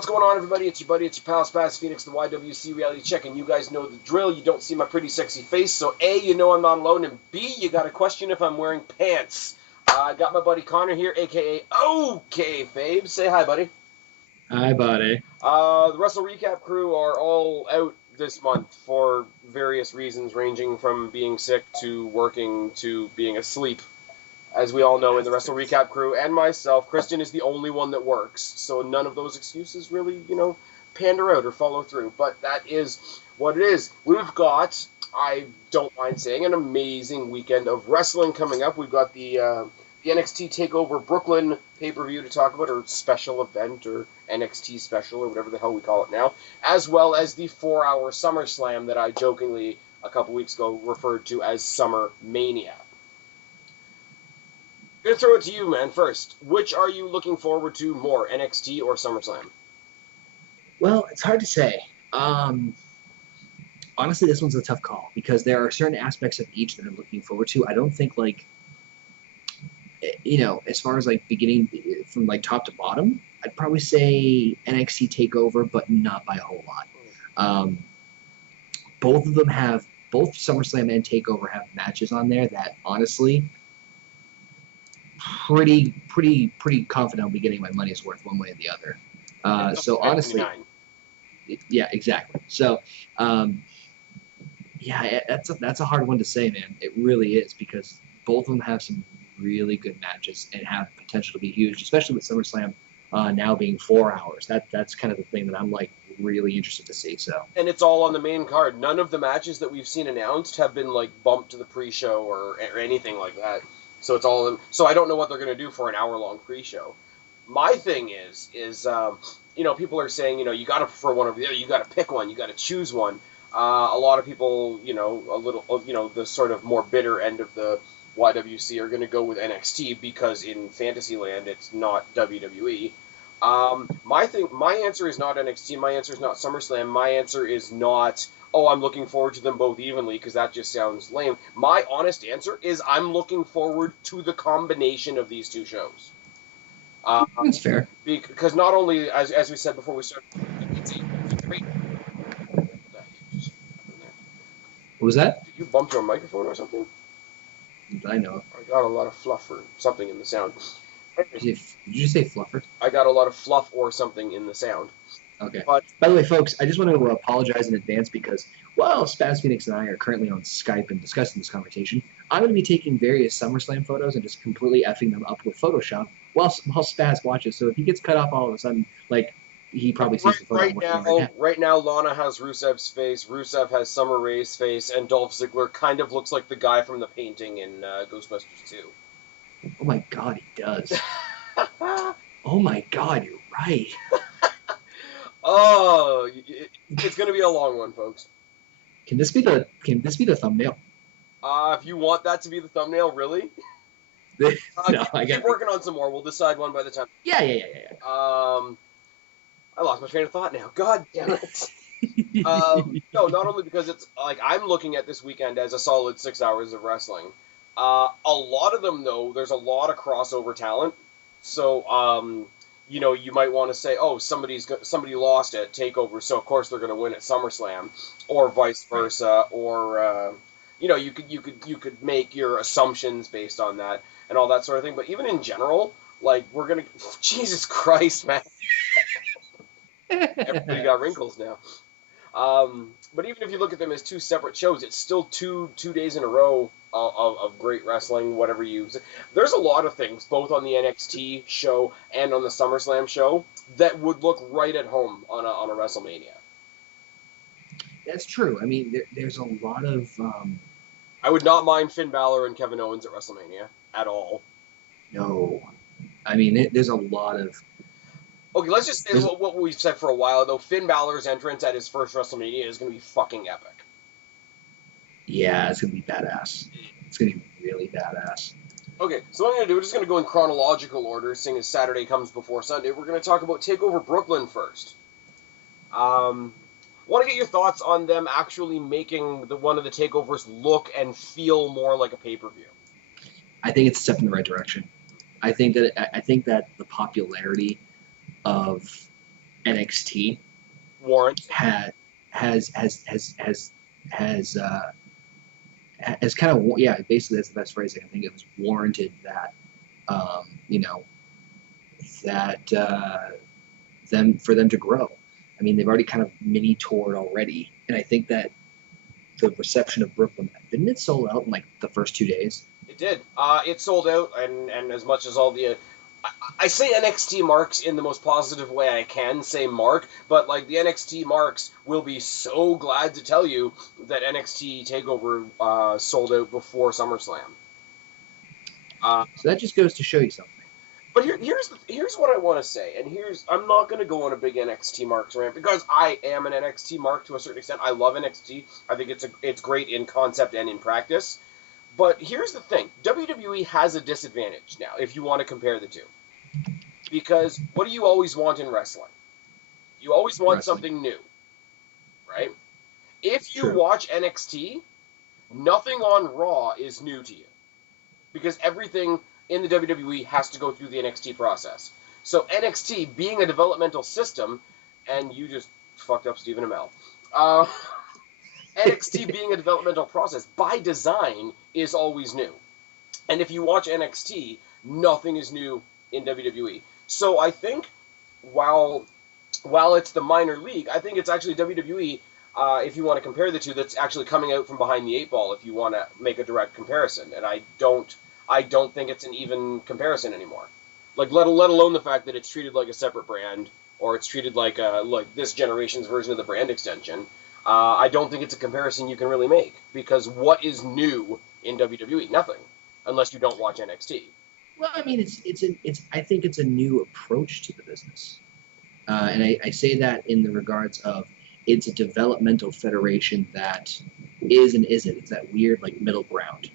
What's going on, everybody? It's your buddy, it's your pal, Spaz Phoenix, the YWC Reality Check, and you guys know the drill. You don't see my pretty sexy face, so A, you know I'm not alone, and B, you got a question if I'm wearing pants. I got my buddy Connor here, a.k.a. OK Fabe. Say hi, buddy. Hi, buddy. The Wrestle Recap crew are all out this month for various reasons, ranging from being sick to working to being asleep. As we all know, in the Wrestle Recap crew and myself, Kristen is the only one that works. So none of those excuses really, pander out or follow through. But that is what it is. We've got, I don't mind saying, an amazing weekend of wrestling coming up. We've got the NXT TakeOver Brooklyn pay-per-view to talk about, or special event, or NXT special, or whatever the hell we call it now, as well as the 4-hour SummerSlam that I jokingly a couple weeks ago referred to as Summer Mania. I'm going to throw it to you, man, first. Which are you looking forward to more, NXT or SummerSlam? Well, it's hard to say. Honestly, this one's a tough call because there are certain aspects of each that I'm looking forward to. I don't think, as far as, beginning from, top to bottom, I'd probably say NXT TakeOver, but not by a whole lot. Both SummerSlam and TakeOver have matches on there that, honestly, pretty confident I'll be getting my money's worth one way or the other. So honestly, yeah, exactly. So, that's a hard one to say, man. It really is, because both of them have some really good matches and have potential to be huge, especially with SummerSlam now being 4 hours. That's kind of the thing that I'm really interested to see. So, and it's all on the main card. None of the matches that we've seen announced have been bumped to the pre-show or anything like that. So it's all. So I don't know what they're going to do for an hour-long pre-show. My thing is, people are saying, you got to prefer one over the other. You got to pick one. You got to choose one. A lot of people, the sort of more bitter end of the YWC are going to go with NXT because in Fantasyland it's not WWE. My answer is not NXT. My answer is not SummerSlam. My answer is not, I'm looking forward to them both evenly, because that just sounds lame. My honest answer is I'm looking forward to the combination of these two shows. That's fair. Because not only, as we said before we started, it's a great... What was that? Did you bump your microphone or something? I know. I got a lot of fluff or something in the sound. Did you say fluffer? I got a lot of fluff or something in the sound. Okay. But, by the way, folks, I just want to apologize in advance because while Spaz Phoenix and I are currently on Skype and discussing this conversation, I'm going to be taking various SummerSlam photos and just completely effing them up with Photoshop while Spaz watches. So if he gets cut off all of a sudden, he probably sees the photo. Right now, Lana has Rusev's face, Rusev has Summer Rae's face, and Dolph Ziggler kind of looks like the guy from the painting in Ghostbusters 2. Oh my God, he does. Oh my God, you're right. Oh, it's going to be a long one, folks. Can this be the thumbnail? If you want that to be the thumbnail, really? No, keep working on some more. We'll decide one by the time. Yeah. I lost my train of thought now. God damn it. No, not only because it's I'm looking at this weekend as a solid 6 hours of wrestling. A lot of them, though, there's a lot of crossover talent. So, you might want to say, somebody lost at TakeOver, so of course they're going to win at SummerSlam, or vice versa, or you could make your assumptions based on that and all that sort of thing. But even in general, we're gonna, Jesus Christ, man, everybody got wrinkles now. But even if you look at them as two separate shows, it's still two days in a row of great wrestling, whatever you... There's a lot of things, both on the NXT show and on the SummerSlam show, that would look right at home on a WrestleMania. That's true. I mean, there's a lot of... I would not mind Finn Balor and Kevin Owens at WrestleMania, at all. No. I mean, there's a lot of... Okay, let's just say what we've said for a while, though. Finn Balor's entrance at his first WrestleMania is going to be fucking epic. Yeah, it's going to be badass. It's going to be really badass. Okay, so what I'm going to do, we're just going to go in chronological order, seeing as Saturday comes before Sunday. We're going to talk about TakeOver Brooklyn first. Want to get your thoughts on them actually making one of the takeovers look and feel more like a pay-per-view. I think it's a step in the right direction. I think that the popularity of NXT Warrant. has has has has has has has kind of, yeah, basically that's the best phrasing. I think it was warranted that you know, that them to grow. I mean, they've already kind of mini toured already, and I think that the reception of Brooklyn, didn't it sold out in like the first 2 days? It did. It sold out, and as much as all the, I say NXT marks in the most positive way I can say mark, but like the NXT marks will be so glad to tell you that NXT Takeover sold out before SummerSlam. So that just goes to show you something. But here's what I want to say, and I'm not going to go on a big NXT marks rant because I am an NXT mark to a certain extent. I love NXT. I think it's great in concept and in practice. But here's the thing: WWE has a disadvantage now if you want to compare the two, because what do you always want in wrestling? You always want something new, right? If you watch NXT, nothing on Raw is new to you, because everything in the WWE has to go through the NXT process. So NXT being a developmental system, and you just fucked up Stephen Amell. NXT being a developmental process by design is always new. And if you watch NXT, nothing is new in WWE. So I think while it's the minor league, I think it's actually WWE, if you want to compare the two, that's actually coming out from behind the 8 ball if you want to make a direct comparison. And I don't think it's an even comparison anymore. Like let alone the fact that it's treated like a separate brand, or it's treated like this generation's version of the brand extension. I don't think it's a comparison you can really make, because what is new in WWE? Nothing, unless you don't watch NXT. Well, I mean, I think it's a new approach to the business, and I say that in the regards of it's a developmental federation that is and isn't. It's that weird like middle ground.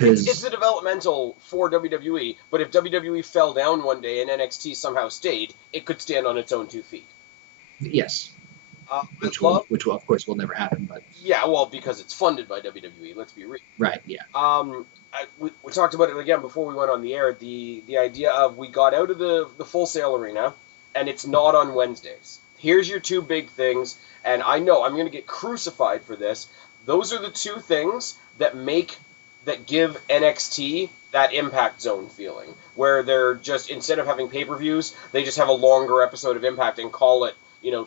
It's a developmental for WWE, but if WWE fell down one day and NXT somehow stayed, it could stand on its own 2 feet. Yes. Which will of course will never happen, but yeah, well, because it's funded by WWE. Let's be real. Right. Yeah. We talked about it again before we went on the air. The idea of we got out of the Full Sail Arena, and it's not on Wednesdays. Here's your 2 big things, and I know I'm going to get crucified for this. Those are the 2 things that give NXT that Impact Zone feeling, where they're just, instead of having pay-per-views, they just have a longer episode of Impact and call it,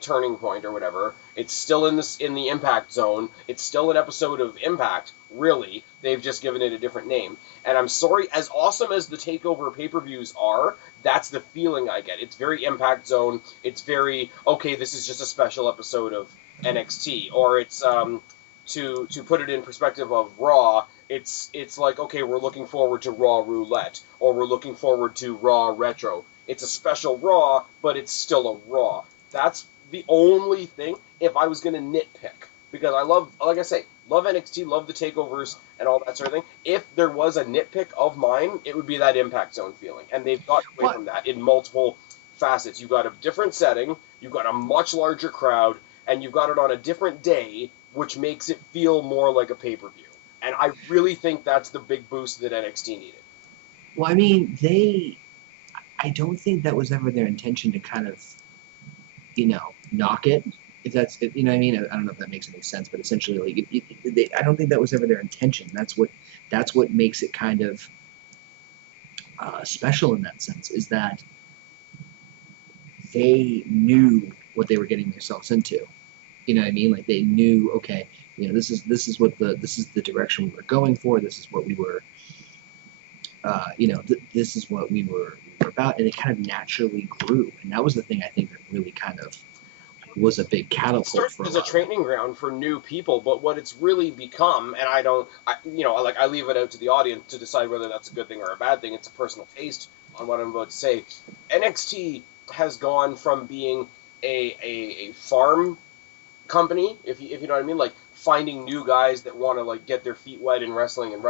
Turning Point or whatever. It's still in the Impact Zone. It's still an episode of Impact, really. They've just given it a different name. And I'm sorry, as awesome as the TakeOver pay-per-views are, that's the feeling I get. It's very Impact Zone. It's very, okay, this is just a special episode of NXT. Or it's, to put it in perspective of Raw, it's like, okay, we're looking forward to Raw Roulette, or we're looking forward to Raw Retro. It's a special Raw, but it's still a Raw. That's the only thing, if I was going to nitpick, because I love NXT, love the takeovers and all that sort of thing. If there was a nitpick of mine, it would be that Impact Zone feeling, and they've gotten away from that in multiple facets. You've got a different setting, you've got a much larger crowd, and you've got it on a different day, which makes it feel more like a pay-per-view. And I really think that's the big boost that NXT needed. Well, I mean, I don't think that was ever their intention to kind of, knock it. If that's, what I mean. I don't know if that makes any sense, but essentially, like, I don't think that was ever their intention. That's what makes it kind of special in that sense, is that they knew what they were getting themselves into. You know what I mean? Like, they knew, okay, this is the direction we were going for. This is what we were, this is what we were about, and it kind of naturally grew. And that was the thing I think that really kind of was a big catapult for it started as a training ground for new people, but what it's really become, and I leave it out to the audience to decide whether that's a good thing or a bad thing. It's a personal taste on what I'm about to say. NXT has gone from being a farm company, if you know what I mean, like finding new guys that want to like get their feet wet in wrestling and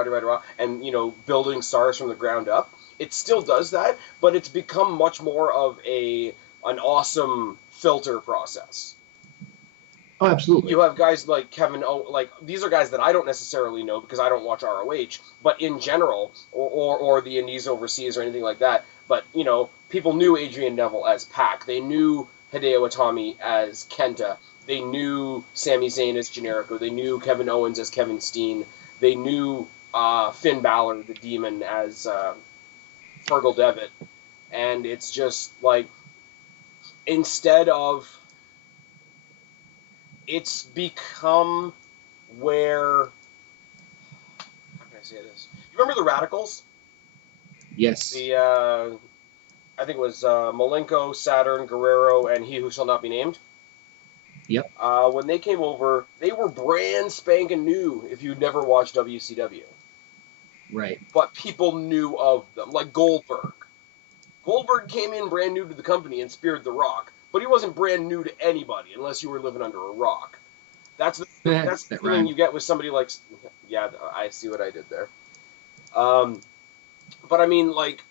and building stars from the ground up. It still does that, but it's become much more of an awesome filter process. Oh, absolutely. You have guys like Kevin O. Like, these are guys that I don't necessarily know because I don't watch ROH, but in general, or the Indies overseas or anything like that. But people knew Adrian Neville as Pac. They knew Hideo Itami as Kenta. They knew Sami Zayn as Generico. They knew Kevin Owens as Kevin Steen. They knew Finn Balor, the Demon, as Fergal Devitt. And it's just like, instead of, it's become where, how can I say this? You remember the Radicals? Yes. The, I think it was Malenko, Saturn, Guerrero, and He Who Shall Not Be Named. Yep. When they came over, they were brand spanking new if you'd never watched WCW. Right. But people knew of them, like Goldberg. Goldberg came in brand new to the company and speared The Rock, but he wasn't brand new to anybody unless you were living under a rock. That's the feeling you get with somebody like... Yeah, I see what I did there. But I mean, like...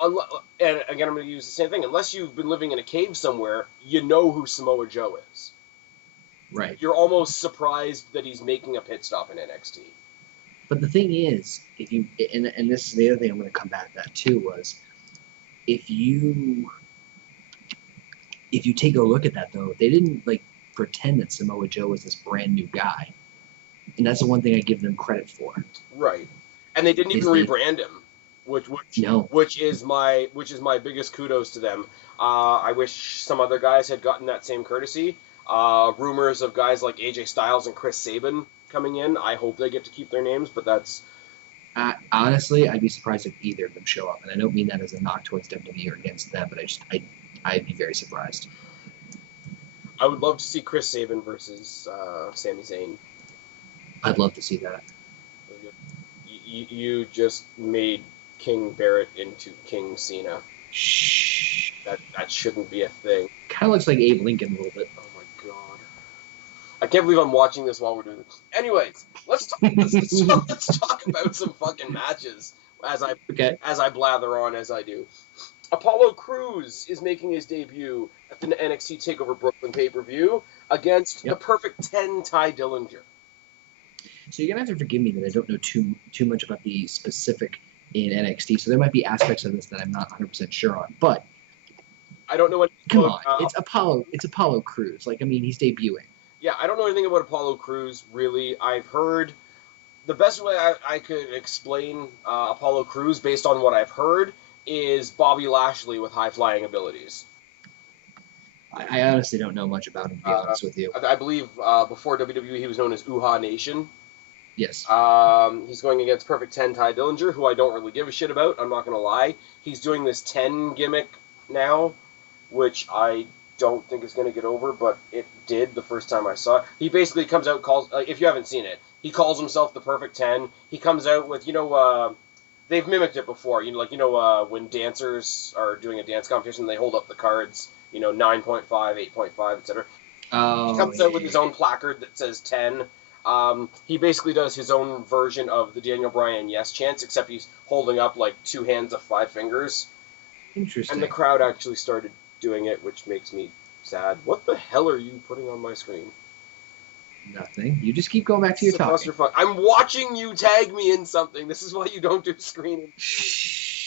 And again, I'm going to use the same thing. Unless you've been living in a cave somewhere, you know who Samoa Joe is. Right. You're almost surprised that he's making a pit stop in NXT. But the thing is, if you and this is the other thing I'm going to come back to that too, was if you take a look at that though, they didn't like pretend that Samoa Joe was this brand new guy, and that's the one thing I give them credit for. Right. And they didn't even rebrand him. Which is my biggest kudos to them. I wish some other guys had gotten that same courtesy. Rumors of guys like AJ Styles and Chris Sabin coming in. I hope they get to keep their names, but that's... honestly, I'd be surprised if either of them show up, and I don't mean that as a knock towards WWE or against them, but I'd be very surprised. I would love to see Chris Sabin versus Sami Zayn. I'd love to see that. You just made King Barrett into King Cena. Shh. That shouldn't be a thing. Kind of looks like Abe Lincoln a little bit. Oh my god. I can't believe I'm watching this while we're doing this. Anyways, let's talk about some fucking matches as I blather on as I do. Apollo Crews is making his debut at the NXT TakeOver Brooklyn pay-per-view against the Perfect 10 Ty Dillinger. So you're gonna have to forgive me that I don't know too much about the specific in NXT. So there might be aspects of this that I'm not 100% sure on. But I don't know what. Come on, it's Apollo Crews. Like, I mean, he's debuting. Yeah, I don't know anything about Apollo Crews really. I've heard the best way I could explain Apollo Crews based on what I've heard is Bobby Lashley with high flying abilities. I honestly don't know much about him, to be honest with you. I believe before WWE he was known as Uhaa Nation. Yes. He's going against Perfect 10 Ty Dillinger, who I don't really give a shit about. I'm not going to lie. He's doing this 10 gimmick now, which I don't think is going to get over, but it did the first time I saw it. He basically comes out, calls, if you haven't seen it, he calls himself the Perfect 10. He comes out with, they've mimicked it before. When dancers are doing a dance competition, they hold up the cards, 9.5, 8.5, etc. He comes out with his own placard that says 10. He basically does his own version of the Daniel Bryan yes chants, except he's holding up like two hands of 5 fingers. Interesting. And the crowd actually started doing it, which makes me sad. What the hell are you putting on my screen? Nothing. You just keep going back to your talking. I'm watching you tag me in something. This is why you don't do screening.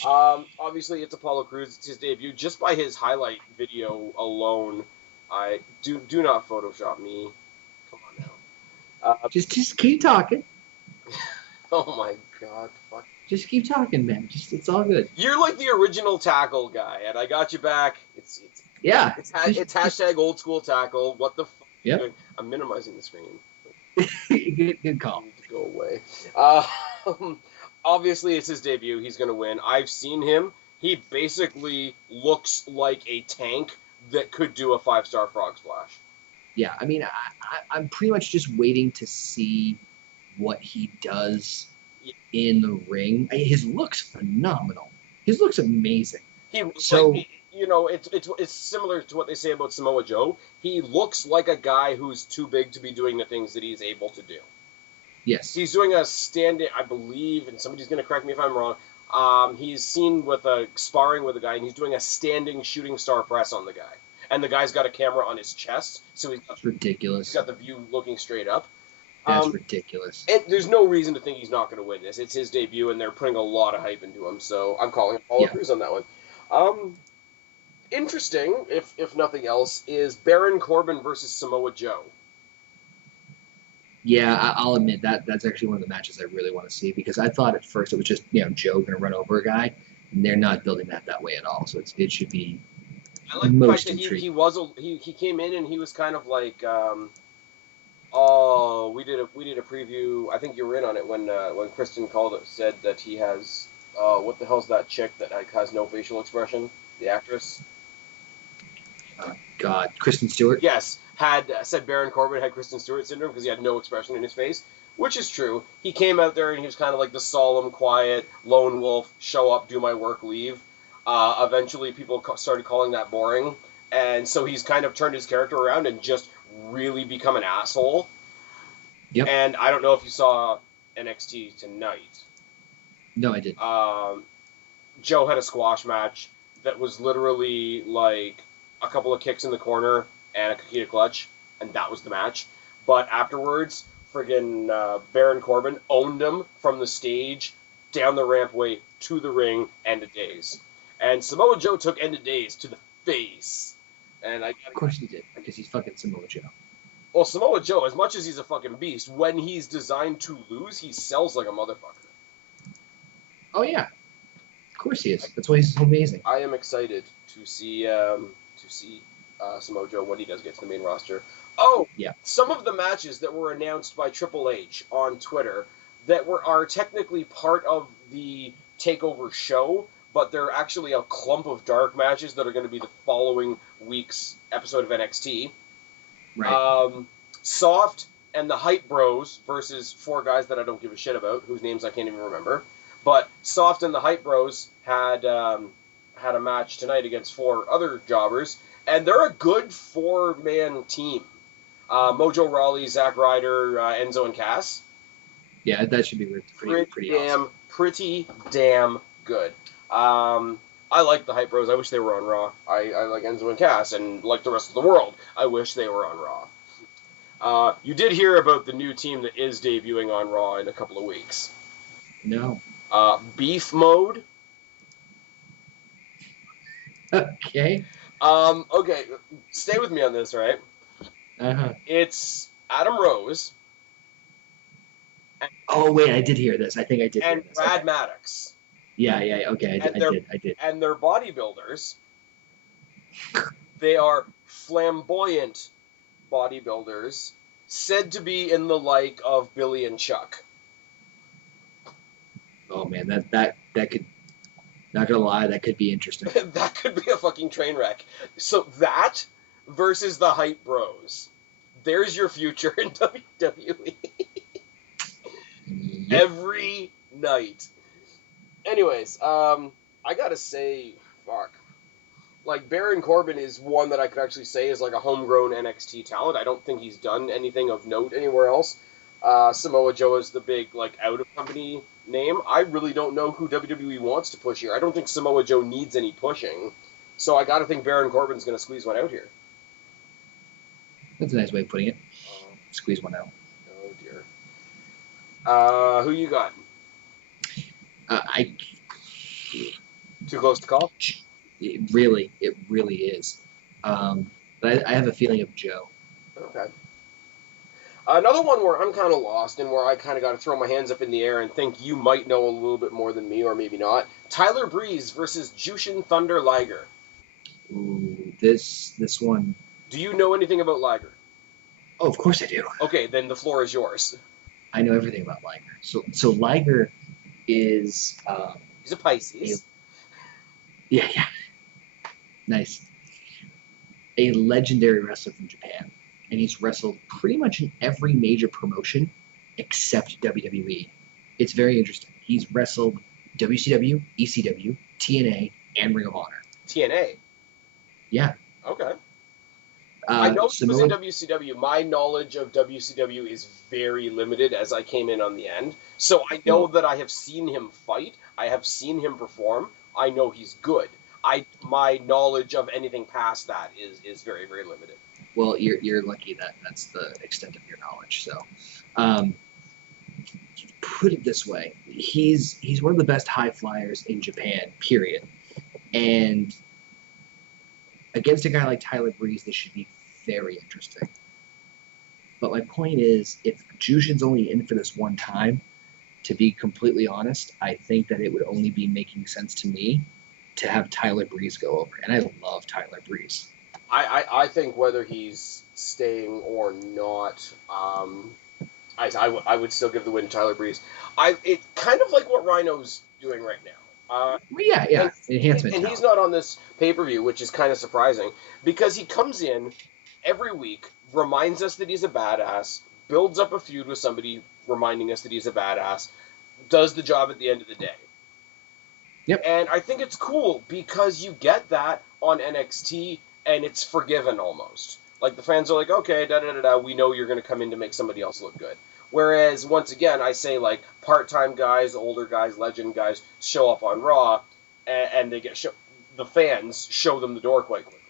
Obviously, it's Apollo Crews. It's his debut. Just by his highlight video alone, I do not Photoshop me. Come on now. Just keep talking. Oh my god, fuck. Just keep talking, man. It's all good. You're like the original tackle guy, and I got you back. It's hashtag old school tackle. What the fuck? Yep. I'm minimizing the screen. Good call. I need to go away. Obviously, it's his debut. He's going to win. I've seen him. He basically looks like a tank that could do a 5-star frog splash. Yeah, I mean, I'm pretty much just waiting to see what he does in the ring. His looks phenomenal. His looks amazing. It's similar to what they say about Samoa Joe. He looks like a guy who's too big to be doing the things that he's able to do. Yes. He's doing a stand-in, I believe, and somebody's going to correct me if I'm wrong. He's seen with sparring with a guy, and he's doing a standing shooting star press on the guy. And the guy's got a camera on his chest, so it's ridiculous. He's got the view looking straight up. That's ridiculous. And there's no reason to think he's not going to win this. It's his debut, and they're putting a lot of hype into him, so I'm calling Apollo Crews on that one. interesting, if nothing else, is Baron Corbin versus Samoa Joe. Yeah, I'll admit that's actually one of the matches I really want to see because I thought at first it was just Joe going to run over a guy, and they're not building that way at all. So it should be I like the fact that he came in and he was kind of like oh, we did a preview. I think you were in on it when Kristen said that he has what the hell's that chick that has no facial expression? The actress. God, Kristen Stewart. Yes, had said Baron Corbin had Kristen Stewart syndrome because he had no expression in his face, which is true. He came out there and he was kind of like the solemn, quiet lone wolf. Show up, do my work, leave. Eventually, people started calling that boring, and so he's kind of turned his character around and just really become an asshole. Yep. And I don't know if you saw NXT tonight. No, I did. Joe had a squash match that was literally like a couple of kicks in the corner and a Kakita clutch, and that was the match. But afterwards, friggin' Baron Corbin owned him from the stage, down the rampway, to the ring, end of days. And Samoa Joe took end of days to the face. And of course he did, because he's fucking Samoa Joe. Well, Samoa Joe, as much as he's a fucking beast, when he's designed to lose, he sells like a motherfucker. Oh, yeah. Of course he is. That's why he's so amazing. I am excited to see Samoa Joe when he does get to the main roster. Oh, yeah. Some of the matches that were announced by Triple H on Twitter that are technically part of the TakeOver show, but they're actually a clump of dark matches that are going to be the following week's episode of NXT. Right. Soft and the Hype Bros versus four guys that I don't give a shit about, whose names I can't even remember. But Soft and the Hype Bros had a match tonight against four other jobbers, and they're a good four-man team. Mojo Rawley, Zack Ryder, Enzo, and Cass. Yeah, that should be pretty awesome. Pretty damn good. I like the Hype Bros. I wish they were on Raw. I like Enzo and Cass, and like the rest of the world, I wish they were on Raw. You did hear about the new team that is debuting on Raw in a couple of weeks. No. Beef Mode. Okay. Okay, stay with me on this, right? Uh-huh. It's Adam Rose. Oh, wait, I did hear this. I think I did hear this. And Brad Maddox. Yeah, okay, I did. And they're bodybuilders. They are flamboyant bodybuilders, said to be in the like of Billy and Chuck. Oh man, that could, not gonna lie, that could be interesting. That could be a fucking train wreck. So that versus the Hype Bros. There's your future in WWE. Yep. Every night. Anyways, I gotta say, fuck. Like, Baron Corbin is one that I could actually say is like a homegrown NXT talent. I don't think he's done anything of note anywhere else. Samoa Joe is the big, like, out-of-company name. I really don't know who WWE wants to push here. I don't think Samoa Joe needs any pushing. So I gotta think Baron Corbin's gonna squeeze one out here. That's a nice way of putting it. Squeeze one out. Oh, dear. Who you got? Too close to call? It really is. But I have a feeling of Joe. Okay. Another one where I'm kind of lost and where I kind of got to throw my hands up in the air and think you might know a little bit more than me, or maybe not. Tyler Breeze versus Jushin Thunder Liger. Ooh, this one. Do you know anything about Liger? Oh, of course I do. Okay, then the floor is yours. I know everything about Liger. So Liger is... he's a Pisces. Yeah. Nice. A legendary wrestler from Japan. And he's wrestled pretty much in every major promotion except WWE. It's very interesting. He's wrestled WCW, ECW, TNA, and Ring of Honor. TNA? Yeah. Okay. I know he was in WCW. My knowledge of WCW is very limited as I came in on the end. So I know that I have seen him fight. I have seen him perform. I know he's good. My knowledge of anything past that is very, very limited. Well, you're lucky that that's the extent of your knowledge. So, put it this way: he's one of the best high flyers in Japan. Period. And against a guy like Tyler Breeze, this should be very interesting. But my point is, if Jushin's only in for this one time, to be completely honest, I think that it would only be making sense to me to have Tyler Breeze go over. And I love Tyler Breeze. I think whether he's staying or not, I would still give the win to Tyler Breeze. It kind of like what Rhino's doing right now. Yeah, enhancement. And he's not on this pay-per-view, which is kind of surprising, because he comes in every week, reminds us that he's a badass, builds up a feud with somebody reminding us that he's a badass, does the job at the end of the day. Yep. And I think it's cool because you get that on NXT, and it's forgiven almost. Like, the fans are like, okay, da-da-da-da, we know you're going to come in to make somebody else look good. Whereas, once again, I say, like, part-time guys, older guys, legend guys show up on Raw, and they get the fans show them the door quite quickly.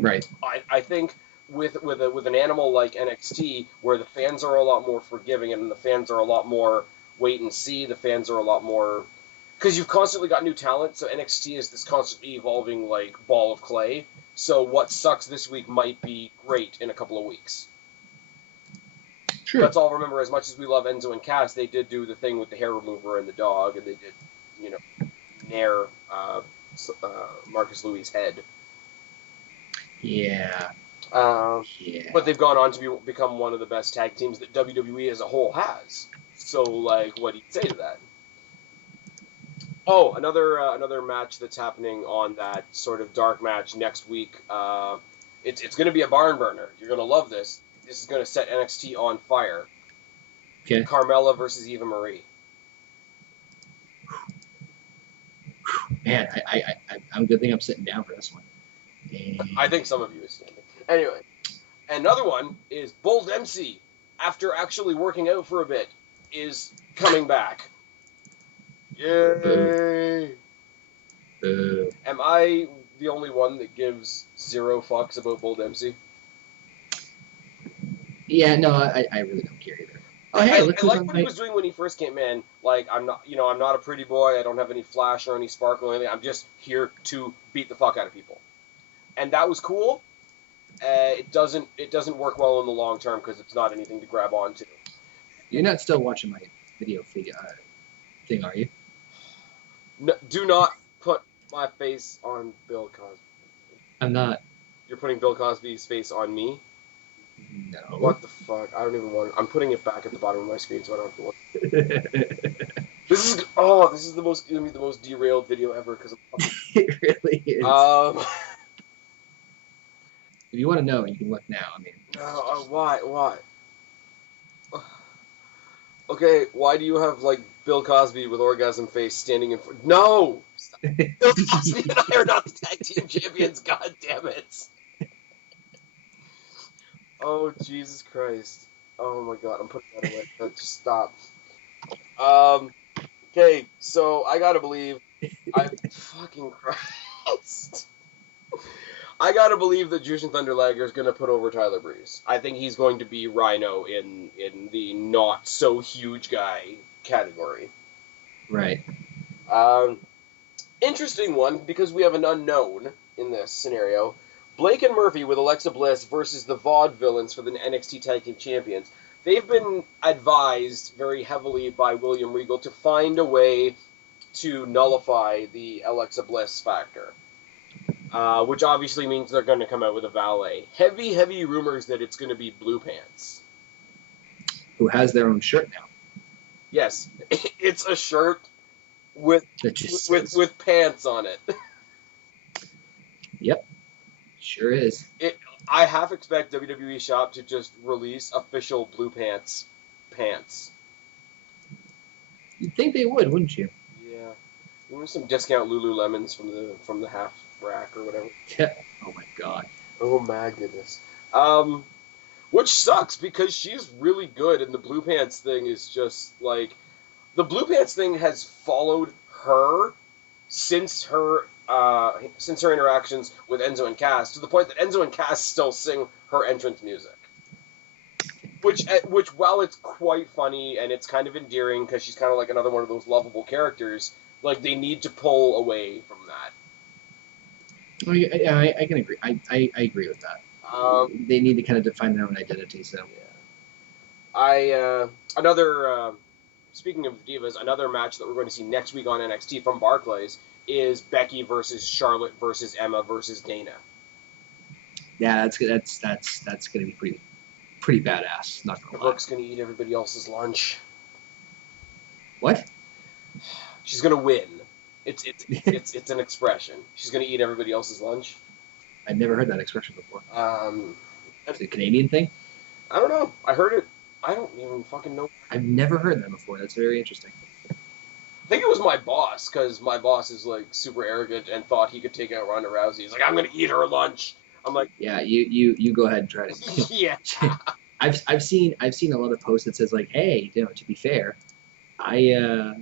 Right. I think with an animal like NXT, where the fans are a lot more forgiving and the fans are a lot more wait and see, the fans are a lot more... Because you've constantly got new talent, so NXT is this constantly evolving, like, ball of clay. So what sucks this week might be great in a couple of weeks. True. Let's all remember, as much as we love Enzo and Cass, they did do the thing with the hair remover and the dog, and they did, nair Marcus Louis' head. Yeah. But they've gone on to become one of the best tag teams that WWE as a whole has. So, like, what do you say to that? Oh, another match that's happening on that sort of dark match next week. It's going to be a barn burner. You're going to love this. This is going to set NXT on fire. Okay. Carmella versus Eva Marie. Man, I'm good thing I'm sitting down for this one. And... I think some of you is standing. Anyway, another one is Bold MC, after actually working out for a bit, is coming back. Yay! Am I the only one that gives zero fucks about Bold MC? Yeah, no, I really don't care either. Oh, hey, I like what he was doing when he first came in. Like, I'm not a pretty boy. I don't have any flash or any sparkle or anything. I'm just here to beat the fuck out of people, and that was cool. It doesn't work well in the long term because it's not anything to grab onto. You're not still watching my video thing, are you? No, do not put my face on Bill Cosby. I'm not. You're putting Bill Cosby's face on me? No. What the fuck? I don't even want. I'm putting it back at the bottom of my screen so I don't have to look. This is gonna be the most derailed video ever because it really is. If you want to know, you can look now. I mean. Why? Okay, why do you have like Bill Cosby with orgasm face standing in front? No, Bill Cosby and I are not the tag team champions. God damn it! Oh Jesus Christ! Oh my God, I'm putting that away. Just stop. Okay, so I gotta believe. Fucking Christ. I gotta believe that Jushin Thunder Liger is gonna put over Tyler Breeze. I think he's going to be Rhino in the not so huge guy category. Right. Interesting one because we have an unknown in this scenario. Blake and Murphy with Alexa Bliss versus the Vaudevillains for the NXT Tag Team Champions. They've been advised very heavily by William Regal to find a way to nullify the Alexa Bliss factor. Which obviously means they're going to come out with a valet. Heavy rumors that it's going to be Blue Pants. Who has their own shirt now. Yes, it's a shirt with pants on it. Yep, sure is. I half expect WWE Shop to just release official Blue Pants. You'd think they would, wouldn't you? Yeah, some discount Lululemons from the half rack or whatever. Oh my God. Oh my goodness. Which sucks because she's really good, and the Blue Pants thing is just like the Blue Pants thing has followed her since her interactions with Enzo and Cass, to the point that Enzo and Cass still sing her entrance music. Which while it's quite funny and it's kind of endearing because she's kind of like another one of those lovable characters, like they need to pull away from that. I can agree. I agree with that. They need to kind of define their own identity. So Yeah. Another speaking of divas, another match that we're going to see next week on NXT from Barclays is Becky versus Charlotte versus Emma versus Dana. yeah, that's going to be pretty badass. Not gonna lie. Brooke's gonna eat everybody else's lunch. What? She's gonna win. It's an expression. She's gonna eat everybody else's lunch. I'd never heard that expression before. Is it a Canadian thing? I don't know. I heard it. I don't even fucking know. I've never heard that before. That's very interesting. I think it was my boss, because my boss is like super arrogant and thought he could take out Ronda Rousey. He's like, I'm gonna eat her lunch. I'm like, yeah, you go ahead and try to. yeah. I've seen a lot of posts that says like, hey, to be fair, I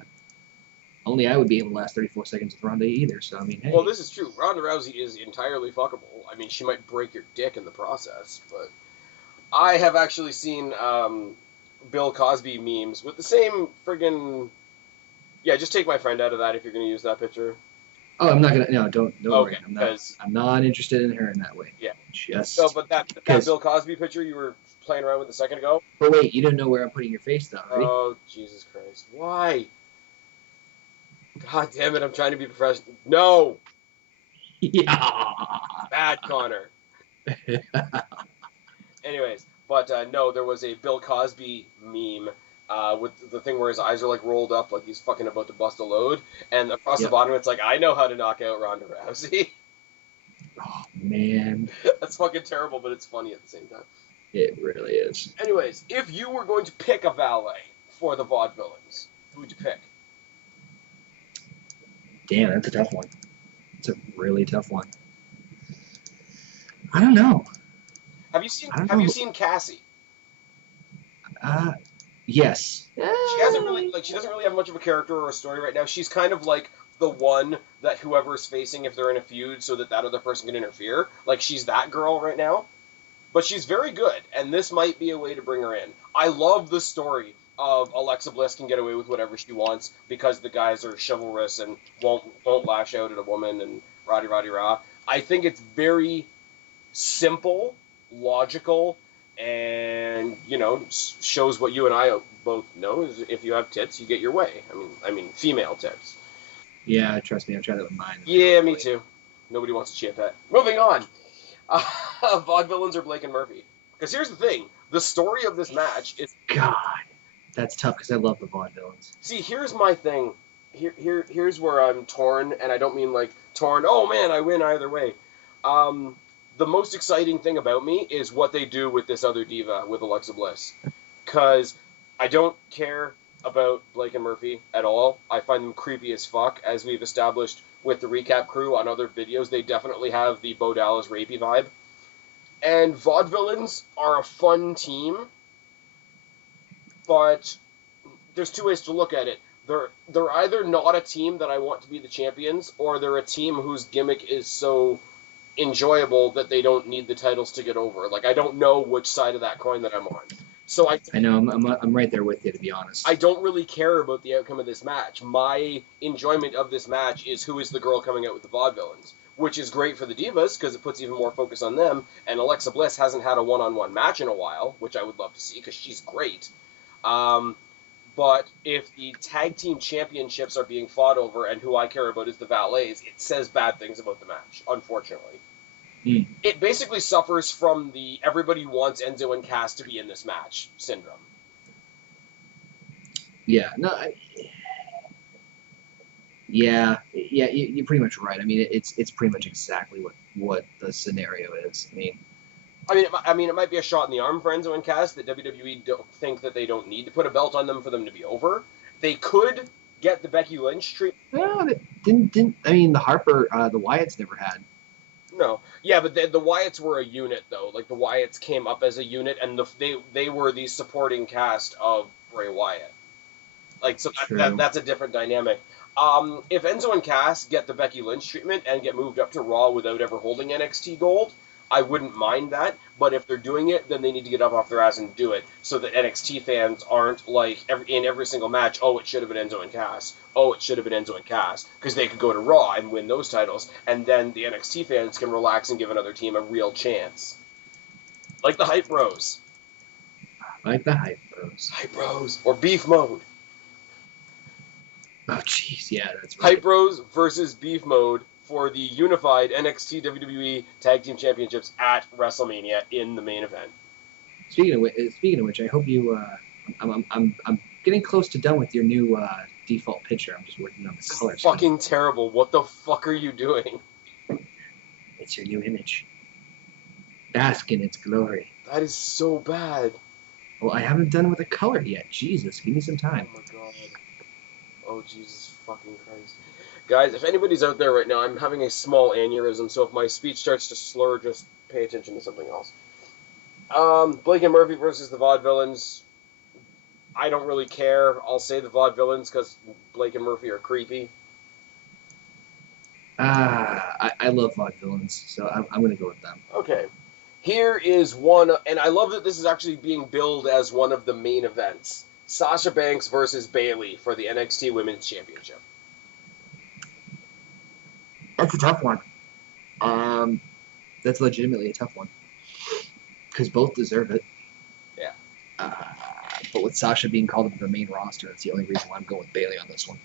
would be able to last 34 seconds with Ronda either. So I mean, hey. Well, this is true. Ronda Rousey is entirely fuckable. I mean, she might break your dick in the process, but I have actually seen Bill Cosby memes with the same friggin'. Yeah, just take my friend out of that if you're gonna use that picture. Oh, I'm not gonna. No, don't Okay, worry. I'm not interested in her in that way. Yeah. Just. So, but that Bill Cosby picture you were playing around with a second ago. But wait, you don't know where I'm putting your face though, right? Oh, Jesus Christ! Why? God damn it! I'm trying to be professional. No. Yeah. Bad Connor. Anyways, but no, there was a Bill Cosby meme with the thing where his eyes are like rolled up, like he's fucking about to bust a load, and across the bottom it's like, I know how to knock out Ronda Rousey. Oh man, that's fucking terrible, but it's funny at the same time. It really is. Anyways, if you were going to pick a valet for the Vaudevillains, who would you pick? Damn, that's a tough one. It's a really tough one. I don't know. Have you seen Cassie? Yes. She doesn't really have much of a character or a story right now. She's kind of like the one that whoever's facing if they're in a feud so that other person can interfere. Like, she's that girl right now. But she's very good, and this might be a way to bring her in. I love the story of Alexa Bliss can get away with whatever she wants because the guys are chivalrous and won't lash out at a woman and rah. I think it's very simple, logical, and shows what you and I both know is if you have tits, you get your way. I mean female tits. Yeah, trust me, I've tried that with mine. Yeah, me too. Nobody wants to chip that. Moving on. Vaudevillains or Blake and Murphy? Because here's the thing: the story of this match is. God, that's tough because I love the Vaudevillains. See, here's my thing. Here's where I'm torn, and I don't mean like torn. Oh man, I win either way. The most exciting thing about me is what they do with this other diva, with Alexa Bliss. Because I don't care about Blake and Murphy at all. I find them creepy as fuck, as we've established with the recap crew on other videos. They definitely have the Bo Dallas rapey vibe. And Vaudevillains are a fun team, but there's two ways to look at it. They're either not a team that I want to be the champions, or they're a team whose gimmick is so enjoyable that they don't need the titles to get over. Like, I don't know which side of that coin that I'm on. So I know I'm right there with you, to be honest. I don't really care about the outcome of this match. My enjoyment of this match is who is the girl coming out with the Vaudevillains, which is great for the Divas because it puts even more focus on them. And Alexa Bliss hasn't had a one-on-one match in a while, which I would love to see because she's great. But if the tag team championships are being fought over and who I care about is the valets, it says bad things about the match, unfortunately. It basically suffers from the everybody wants Enzo and Cass to be in this match syndrome. Yeah, no, you're pretty much right. I mean, it's pretty much exactly what the scenario is. I mean, it might be a shot in the arm for Enzo and Cass that WWE don't think that they don't need to put a belt on them for them to be over. They could get the Becky Lynch treatment. No, didn't. I mean, the Harper, the Wyatts never had. No. Yeah, but the Wyatts were a unit, though. Like, the Wyatts came up as a unit, and they were the supporting cast of Bray Wyatt. Like, so that's a different dynamic. If Enzo and Cass get the Becky Lynch treatment and get moved up to Raw without ever holding NXT Gold, I wouldn't mind that, but if they're doing it, then they need to get up off their ass and do it, so that NXT fans aren't like in every single match, oh, it should have been Enzo and Cass, oh, it should have been Enzo and Cass, because they could go to Raw and win those titles, and then the NXT fans can relax and give another team a real chance. Like the Hype Bros. Like the Hype Bros. Hype Bros. Or Beef Mode. Oh, jeez, yeah, that's right. Hype Bros versus Beef Mode for the unified NXT WWE Tag Team Championships at WrestleMania in the main event. Speaking of which, I hope you. I'm getting close to done with your new default picture. I'm just working on the colors. Fucking terrible. What the fuck are you doing? It's your new image. Bask in its glory. That is so bad. Well, I haven't done with the color yet. Jesus, give me some time. Oh my god. Oh, Jesus fucking Christ. Guys, if anybody's out there right now, I'm having a small aneurysm, so if my speech starts to slur, just pay attention to something else. Blake and Murphy versus the Vaudevillains. I don't really care. I'll say the Vaudevillains because Blake and Murphy are creepy. I love Vaudevillains, so I'm going to go with them. Okay. Here is one, and I love that this is actually being billed as one of the main events. Sasha Banks versus Bayley for the NXT Women's Championship. That's a tough one. That's legitimately a tough one. Because both deserve it. Yeah. But with Sasha being called up to the main roster, that's the only reason why I'm going with Bayley on this one.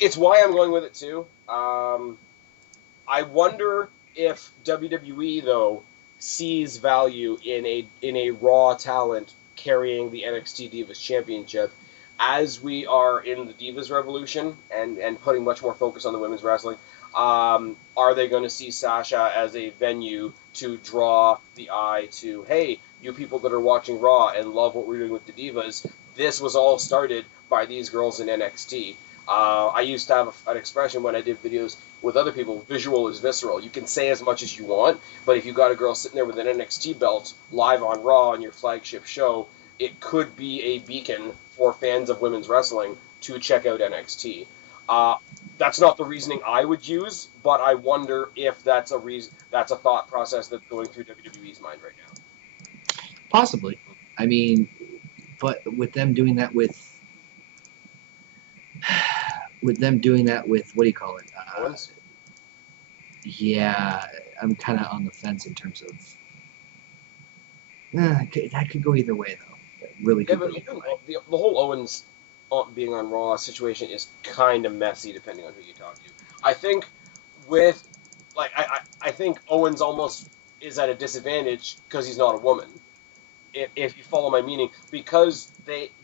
It's why I'm going with it, too. I wonder if WWE, though, sees value in a Raw talent carrying the NXT Divas Championship as we are in the Divas Revolution and putting much more focus on the women's wrestling. Are they going to see Sasha as a venue to draw the eye to, hey, you people that are watching Raw and love what we're doing with the Divas, this was all started by these girls in NXT. I used to have an expression when I did videos with other people, visual is visceral. You can say as much as you want, but if you got a girl sitting there with an NXT belt live on Raw on your flagship show, it could be a beacon for fans of women's wrestling to check out NXT. That's not the reasoning I would use, but I wonder if that's a thought process that's going through WWE's mind right now. Possibly. I mean, but with them doing that with what do you call it? Yeah, I'm kind of on the fence in terms of. That could go either way, though. Really good. The whole Owens being on Raw situation is kind of messy, depending on who you talk to. I think I think Owens almost is at a disadvantage because he's not a woman. If you follow my meaning, because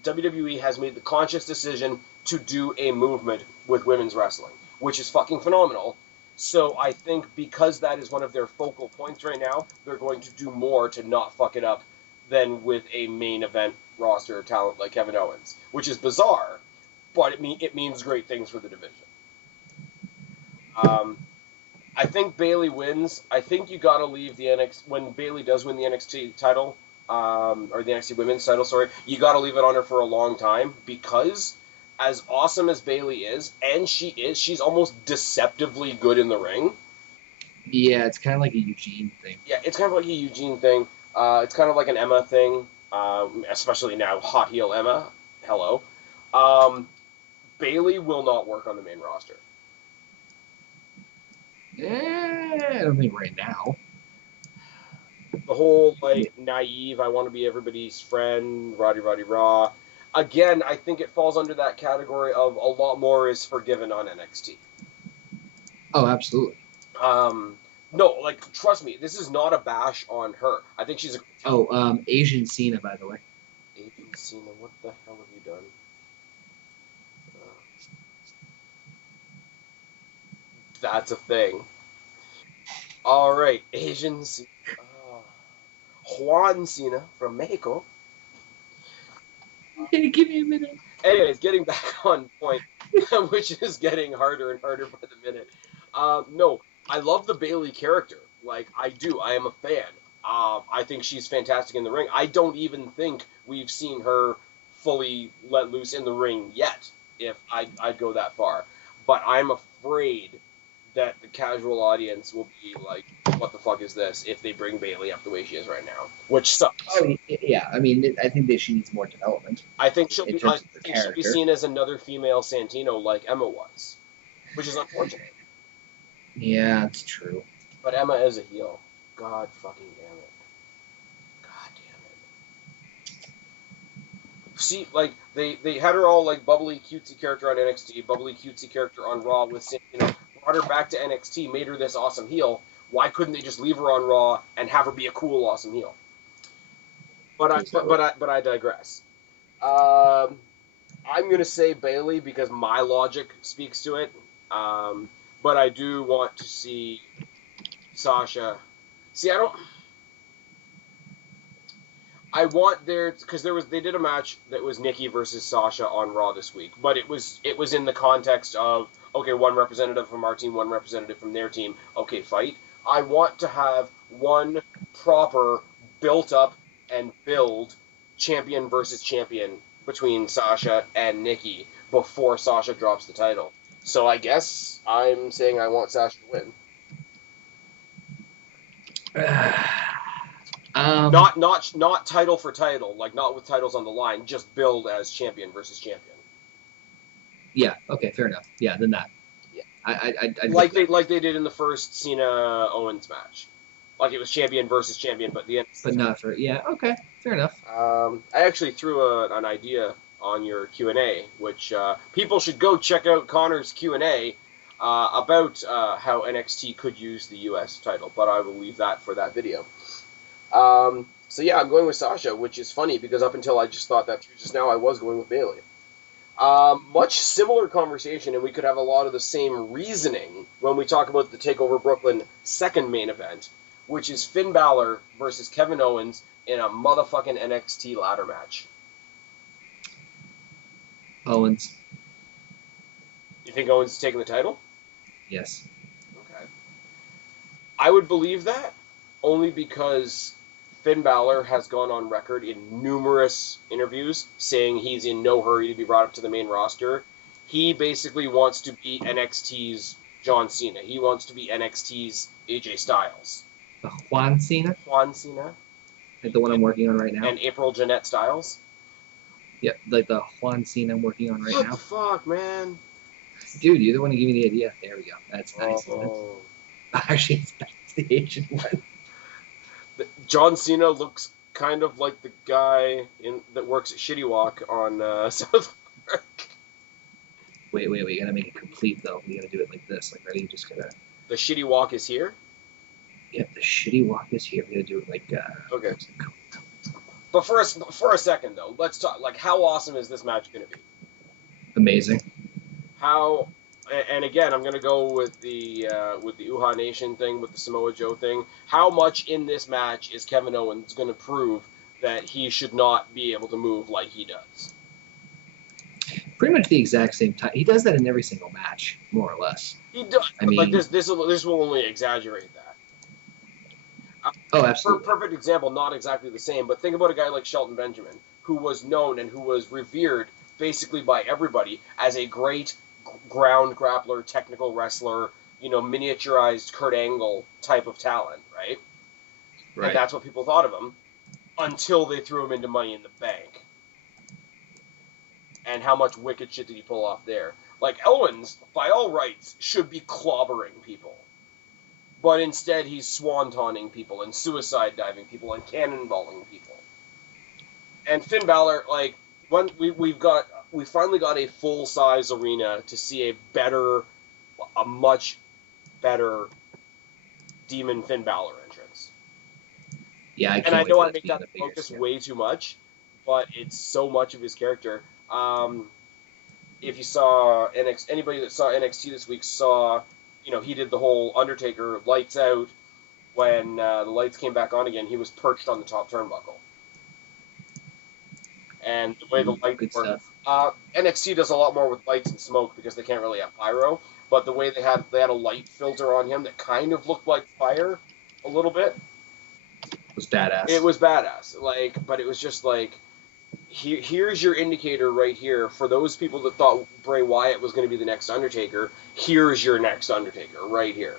WWE has made the conscious decision to do a movement with women's wrestling, which is fucking phenomenal. So I think because that is one of their focal points right now, they're going to do more to not fuck it up than with a main event roster talent like Kevin Owens, which is bizarre, but it means great things for the division. I think Bayley wins. I think you got to leave the NXT when Bayley does win the NXT title, or the NXT Women's title. Sorry, you got to leave it on her for a long time because, as awesome as Bayley is, and she's almost deceptively good in the ring. Yeah, it's kind of like a Eugene thing. Yeah, it's kind of like a Eugene thing. It's kind of like an Emma thing, especially now, hot heel Emma. Hello. Bayley will not work on the main roster. I don't think right now. The whole, naive, I want to be everybody's friend, rah. Again, I think it falls under that category of a lot more is forgiven on NXT. Oh, absolutely. No, trust me, this is not a bash on her. I think she's a... Asian Cena, by the way. Asian Cena, what the hell have you done? That's a thing. Alright, Asian Cena. Juan Cena from Mexico. Give me a minute. Anyways, getting back on point, which is getting harder and harder by the minute. No, I love the Bayley character. I do. I am a fan. I think she's fantastic in the ring. I don't even think we've seen her fully let loose in the ring yet, if I'd go that far. But I'm afraid that the casual audience will be like, what the fuck is this, if they bring Bayley up the way she is right now, which sucks. Oh yeah, I mean, I think that she needs more development. I think in terms of her she'll be character. seen as another female Santino like Emma was, which is unfortunate. Yeah, it's true. But Emma is a heel. God fucking damn it. God damn it. See, like, they had her all, like, bubbly, cutesy character on NXT, bubbly, cutesy character on Raw with Santino, brought her back to NXT, made her this awesome heel. Why couldn't they just leave her on Raw and have her be a cool, awesome heel? But I digress. I'm gonna say Bayley because my logic speaks to it. But I do want to see Sasha. See, I want because they did a match that was Nikki versus Sasha on Raw this week, but it was in the context of, okay, one representative from our team, one representative from their team, okay, fight. I want to have one proper built up and build champion versus champion between Sasha and Nikki before Sasha drops the title. So I guess I'm saying I want Sasha to win. Not title for title, like not with titles on the line, just build as champion versus champion. Yeah. Okay. Fair enough. Yeah. Then that. Yeah. I like they did in the first Cena Owens match, like it was champion versus champion, but the end. But not for Okay. Fair enough. I actually threw an idea on your Q&A, which people should go check out Connor's Q&A about how NXT could use the U.S. title, but I will leave that for that video. So yeah, I'm going with Sasha, which is funny because up until I just thought that through just now, I was going with Bayley. Much similar conversation, and we could have a lot of the same reasoning when we talk about the TakeOver Brooklyn second main event, which is Finn Balor versus Kevin Owens in a motherfucking NXT ladder match. Owens. You think Owens is taking the title? Yes. Okay. I would believe that only because Finn Balor has gone on record in numerous interviews saying he's in no hurry to be brought up to the main roster. He basically wants to be NXT's John Cena. He wants to be NXT's AJ Styles. The Juan Cena? Juan Cena. Like the one I'm working on right now? And April Jeanette Styles? Yeah, like the Juan Cena I'm working on right now. What the fuck, man? Dude, you're the one who gave me the idea. There we go. That's nice. Oh. Actually, it's back to the Asian one. John Cena looks kind of like the guy that works at Shitty Walk on South Park. Wait, we gotta make it complete though. We gotta do it like this. Like, ready? You just gotta. The Shitty Walk is here? Yep, the Shitty Walk is here. We gotta do it like. Okay. But for a second though, let's talk. Like, how awesome is this match gonna be? Amazing. How, and again, I'm gonna go with the Uhaa Nation thing, with the Samoa Joe thing. How much in this match is Kevin Owens gonna prove that he should not be able to move like he does? Pretty much the exact same time. He does that in every single match, more or less. He does. I mean, like this will only exaggerate that. Oh, absolutely. For a perfect example, not exactly the same, but think about a guy like Shelton Benjamin, who was known and who was revered basically by everybody as a great ground grappler, technical wrestler, miniaturized Kurt Angle type of talent, right? Right. And that's what people thought of him until they threw him into Money in the Bank. And how much wicked shit did he pull off there? Like, Owens, by all rights, should be clobbering people. But instead, he's swantoning people and suicide diving people and cannonballing people. And Finn Balor, like, when we finally got a full-size arena to see a much better Demon Finn Balor entrance. Yeah, I know I make that the focus way too much, but it's so much of his character. If you saw anybody that saw NXT this week saw, he did the whole Undertaker lights out. When the lights came back on again, he was perched on the top turnbuckle. And the way the lights work, NXT does a lot more with lights and smoke because they can't really have pyro. But the way they had a light filter on him that kind of looked like fire, a little bit. It was badass. It was badass. Like, but it was just like, here's your indicator right here for those people that thought Bray Wyatt was going to be the next Undertaker. Here's your next Undertaker right here.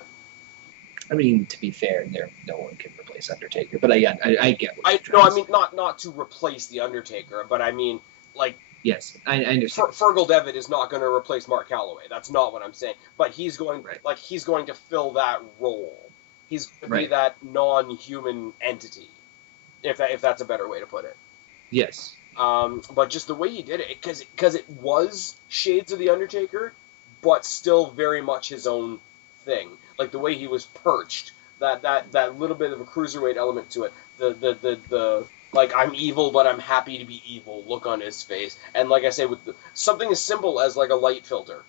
I mean, to be fair, no one can replace Undertaker, but I get what you're No, trying I mean not to replace the Undertaker, but I mean like yes, I understand. Fergal Devitt is not going to replace Mark Calloway. That's not what I'm saying. But he's going Right. he's going to fill that role. He's going to be Right. that non-human entity, if that's a better way to put it. Yes. But just the way he did it, because it was shades of the Undertaker, but still very much his own thing. Like the way he was perched, that little bit of a cruiserweight element to it. The like I'm evil, but I'm happy to be evil look on his face. And like I say, with something as simple as like a light filter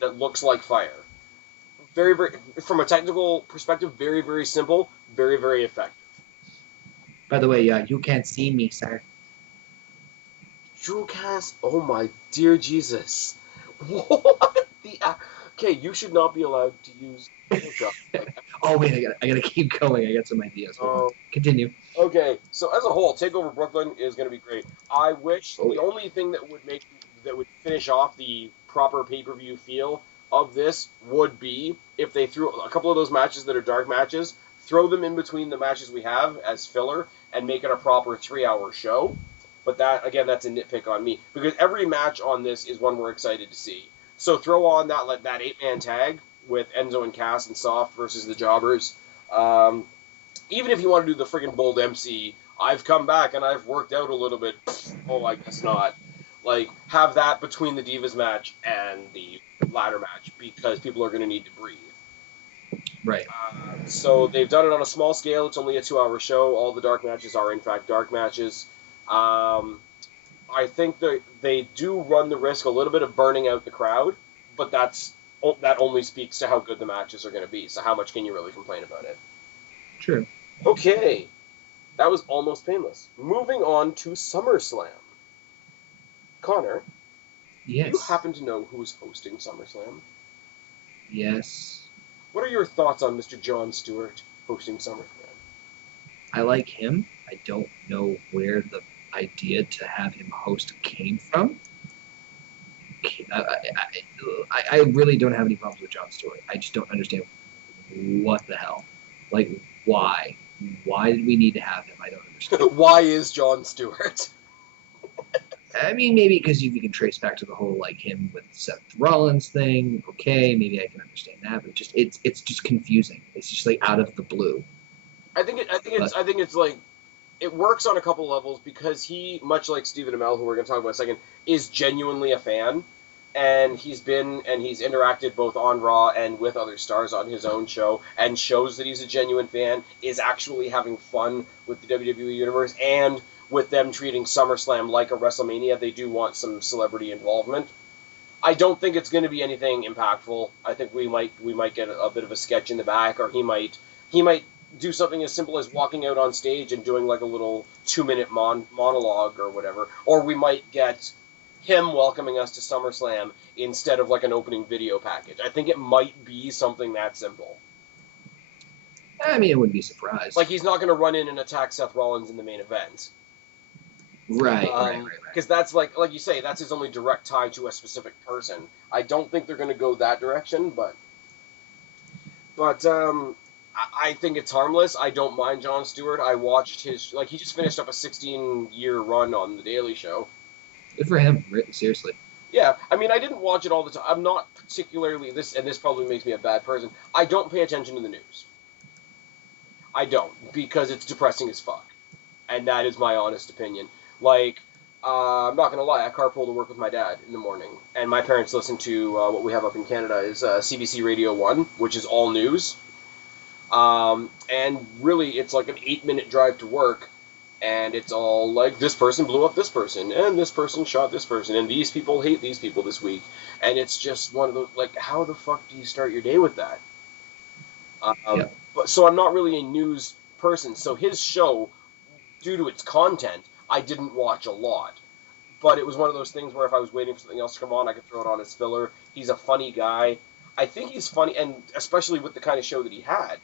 that looks like fire. Very, very, from a technical perspective, very, very simple, very, very effective. By the way, you can't see me, sir. Jewelcast, oh my dear Jesus. What the... Okay, you should not be allowed to use Photoshop. Oh wait, I gotta keep going. I got some ideas. Hold on. Continue. Okay, so as a whole, Takeover Brooklyn is going to be great. I wish the only thing that would finish off the proper pay-per-view feel of this would be if they threw a couple of those matches that are dark matches, throw them in between the matches we have as filler, and make it a proper 3-hour show. But that, again, that's a nitpick on me. Because every match on this is one we're excited to see. So throw on that 8-man tag with Enzo and Cass and Soft versus the Jobbers. Even if you want to do the friggin' Bold MC, I've come back and I've worked out a little bit. Oh, I guess not. Like, have that between the Divas match and the ladder match because people are going to need to breathe. Right. So they've done it on a small scale. It's only a 2-hour show. All the dark matches are, in fact, dark matches. I think they do run the risk a little bit of burning out the crowd, but that only speaks to how good the matches are going to be. So how much can you really complain about it? True. Okay, that was almost painless. Moving on to SummerSlam. Connor, Yes. do you happen to know who's hosting SummerSlam? Yes. What are your thoughts on Mr. Jon Stewart hosting SummerSlam? I like him. I don't know where the idea to have him host came from. I really don't have any problems with Jon Stewart. I just don't understand what the hell. Like, why? Why did we need to have him? I don't understand. Why is Jon Stewart? I mean, maybe because if you can trace back to the whole like him with Seth Rollins thing, okay, maybe I can understand that. But it's just confusing. It's just like out of the blue. I think it's like it works on a couple levels because he, much like Stephen Amell, who we're going to talk about in a second, is genuinely a fan, and he's interacted both on Raw and with other stars on his own show, and shows that he's a genuine fan, is actually having fun with the WWE universe, and with them treating SummerSlam like a WrestleMania, they do want some celebrity involvement. I don't think it's going to be anything impactful. I think we might get a bit of a sketch in the back, or he might do something as simple as walking out on stage and doing like a little 2-minute monologue or whatever. Or we might get him welcoming us to SummerSlam instead of like an opening video package. I think it might be something that simple. I mean, I wouldn't be surprised. Like, he's not going to run in and attack Seth Rollins in the main event. Right. Because that's like you say, that's his only direct tie to a specific person. I don't think they're going to go that direction, but I think it's harmless. I don't mind Jon Stewart. I watched he just finished up a 16-year run on The Daily Show. Good for him, seriously. Yeah, I mean, I didn't watch it all the time. I'm not particularly, this probably makes me a bad person, I don't pay attention to the news. I don't, because it's depressing as fuck. And that is my honest opinion. Like, I'm not going to lie, I carpool to work with my dad in the morning. And my parents listen to what we have up in Canada is CBC Radio 1, which is all news. And really, it's like an 8-minute drive to work, and it's all like, this person blew up this person, and this person shot this person, and these people hate these people this week. And it's just one of those, like, how the fuck do you start your day with that? But so I'm not really a news person, so his show, due to its content, I didn't watch a lot. But it was one of those things where if I was waiting for something else to come on, I could throw it on as filler. He's a funny guy. I think he's funny, and especially with the kind of show that he had.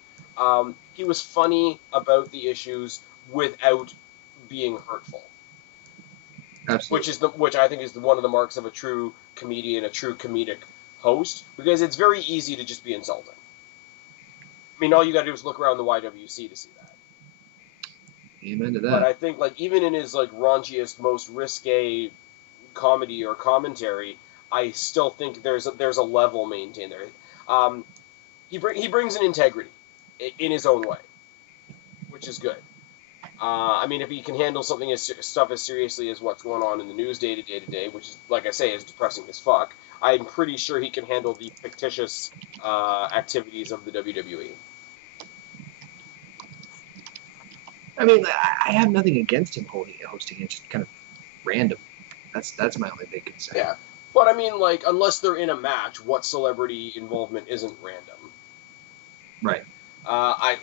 He was funny about the issues without being hurtful. Absolutely. which I think is one of the marks of a true comedian, a true comedic host, because it's very easy to just be insulting. I mean, all you got to do is look around the YWC to see that. Amen to But that. I think, like, even in his like raunchiest, most risque comedy or commentary, I still think there's a level maintained there. Um, he brings an integrity in his own way, which is good. I mean, if he can handle something stuff as seriously as what's going on in the news day to day, which is, like I say, is depressing as fuck, I'm pretty sure he can handle the fictitious activities of the WWE. I mean, I have nothing against him hosting. It's just kind of random. That's my only big concern. Yeah, but I mean, like, unless they're in a match, what celebrity involvement isn't random? Right.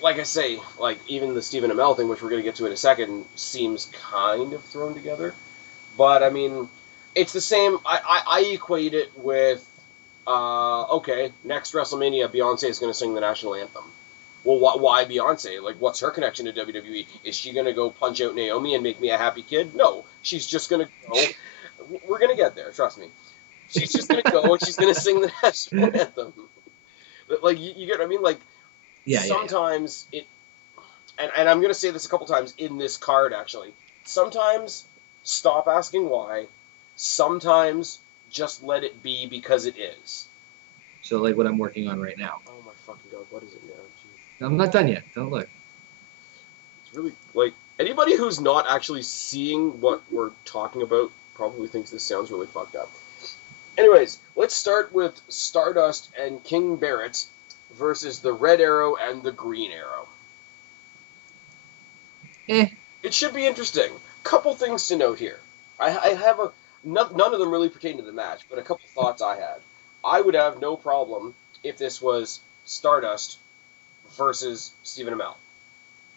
Like I say, like even the Stephen Amell thing, which we're gonna get to in a second, seems kind of thrown together. But I mean, it's the same. I equate it with, okay, next WrestleMania, Beyonce is going to sing the national anthem. Well, why Beyonce? Like, what's her connection to WWE? Is she going to go punch out Naomi and make me a happy kid? No, she's just going to go. We're going to get there, trust me. She's just going to go and she's going to sing the national anthem. Like, you get what I mean? Like, sometimes it, and I'm going to say this a couple times in this card, actually. Sometimes stop asking why. Sometimes just let it be because it is. So, like what I'm working on right now. Oh my fucking god, what is it now? Jeez. I'm not done yet. Don't look. It's really, like, anybody who's not actually seeing what we're talking about probably thinks this sounds really fucked up. Anyways, let's start with Stardust and King Barrett versus the Red Arrow and the Green Arrow. It should be interesting. Couple things to note here. I have none of them really pertain to the match, but a couple thoughts I had. I would have no problem if this was Stardust versus Stephen Amell.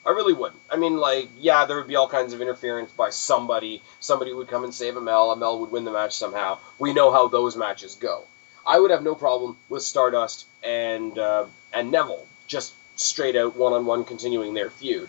I really wouldn't. I mean, like, yeah, there would be all kinds of interference by somebody. Somebody would come and save Amell. Amell would win the match somehow. We know how those matches go. I would have no problem with Stardust and Neville just straight out one-on-one continuing their feud.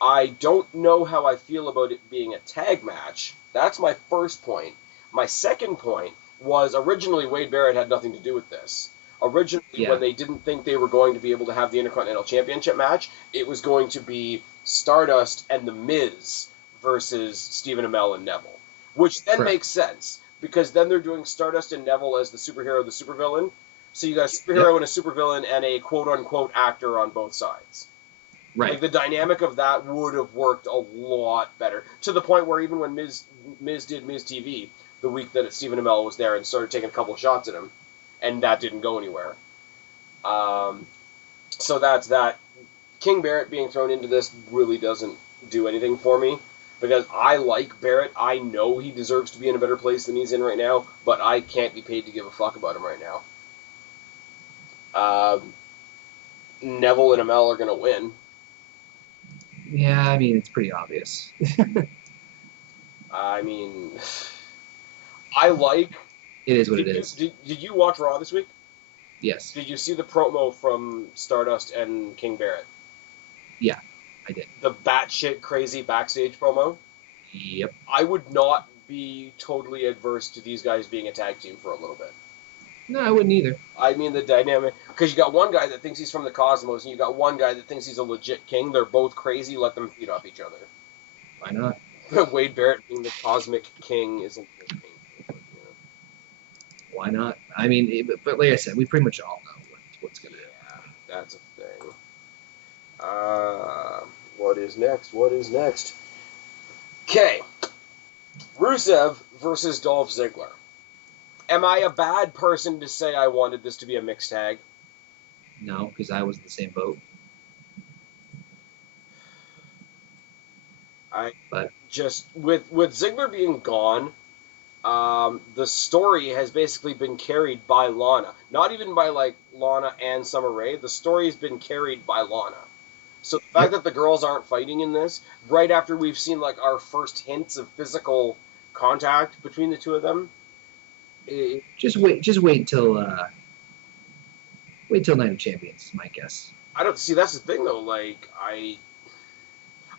I don't know how I feel about it being a tag match. That's my first point. My second point was originally Wade Barrett had nothing to do with this. Originally, when they didn't think they were going to be able to have the Intercontinental Championship match, it was going to be Stardust and The Miz versus Stephen Amell and Neville, which then makes sense because then they're doing Stardust and Neville as the superhero, the supervillain. So you got a superhero and a supervillain and a quote-unquote actor on both sides. Right. Like, the dynamic of that would have worked a lot better. To the point where even when Miz did Miz TV, the week that Stephen Amell was there and started taking a couple of shots at him, and that didn't go anywhere. So that's that. King Barrett being thrown into this really doesn't do anything for me, because I like Barrett. I know he deserves to be in a better place than he's in right now, but I can't be paid to give a fuck about him right now. Neville and Amell are going to win. Yeah, I mean, it's pretty obvious. I mean, I like... It is what it is. Did you watch Raw this week? Yes. Did you see the promo from Stardust and King Barrett? Yeah, I did. The batshit crazy backstage promo? Yep. I would not be totally adverse to these guys being a tag team for a little bit. No, I wouldn't either. I mean, the dynamic... Because you got one guy that thinks he's from the Cosmos, and you got one guy that thinks he's a legit king. They're both crazy. Let them feed off each other. Why not? Wade Barrett being the cosmic king isn't painful. Why not? I mean, but like I said, we pretty much all know what's going to happen. Yeah, that's a thing. What is next? What is next? Okay. Rusev versus Dolph Ziggler. Am I a bad person to say I wanted this to be a mixed tag? No, because I was in the same boat. But just with Ziggler being gone, the story has basically been carried by Lana. Not even by like Lana and Summer Rae. The story has been carried by Lana. So the fact that the girls aren't fighting in this, right after we've seen like our first hints of physical contact between the two of them. Just wait till Night of Champions is my guess. I don't see. That's the thing though. Like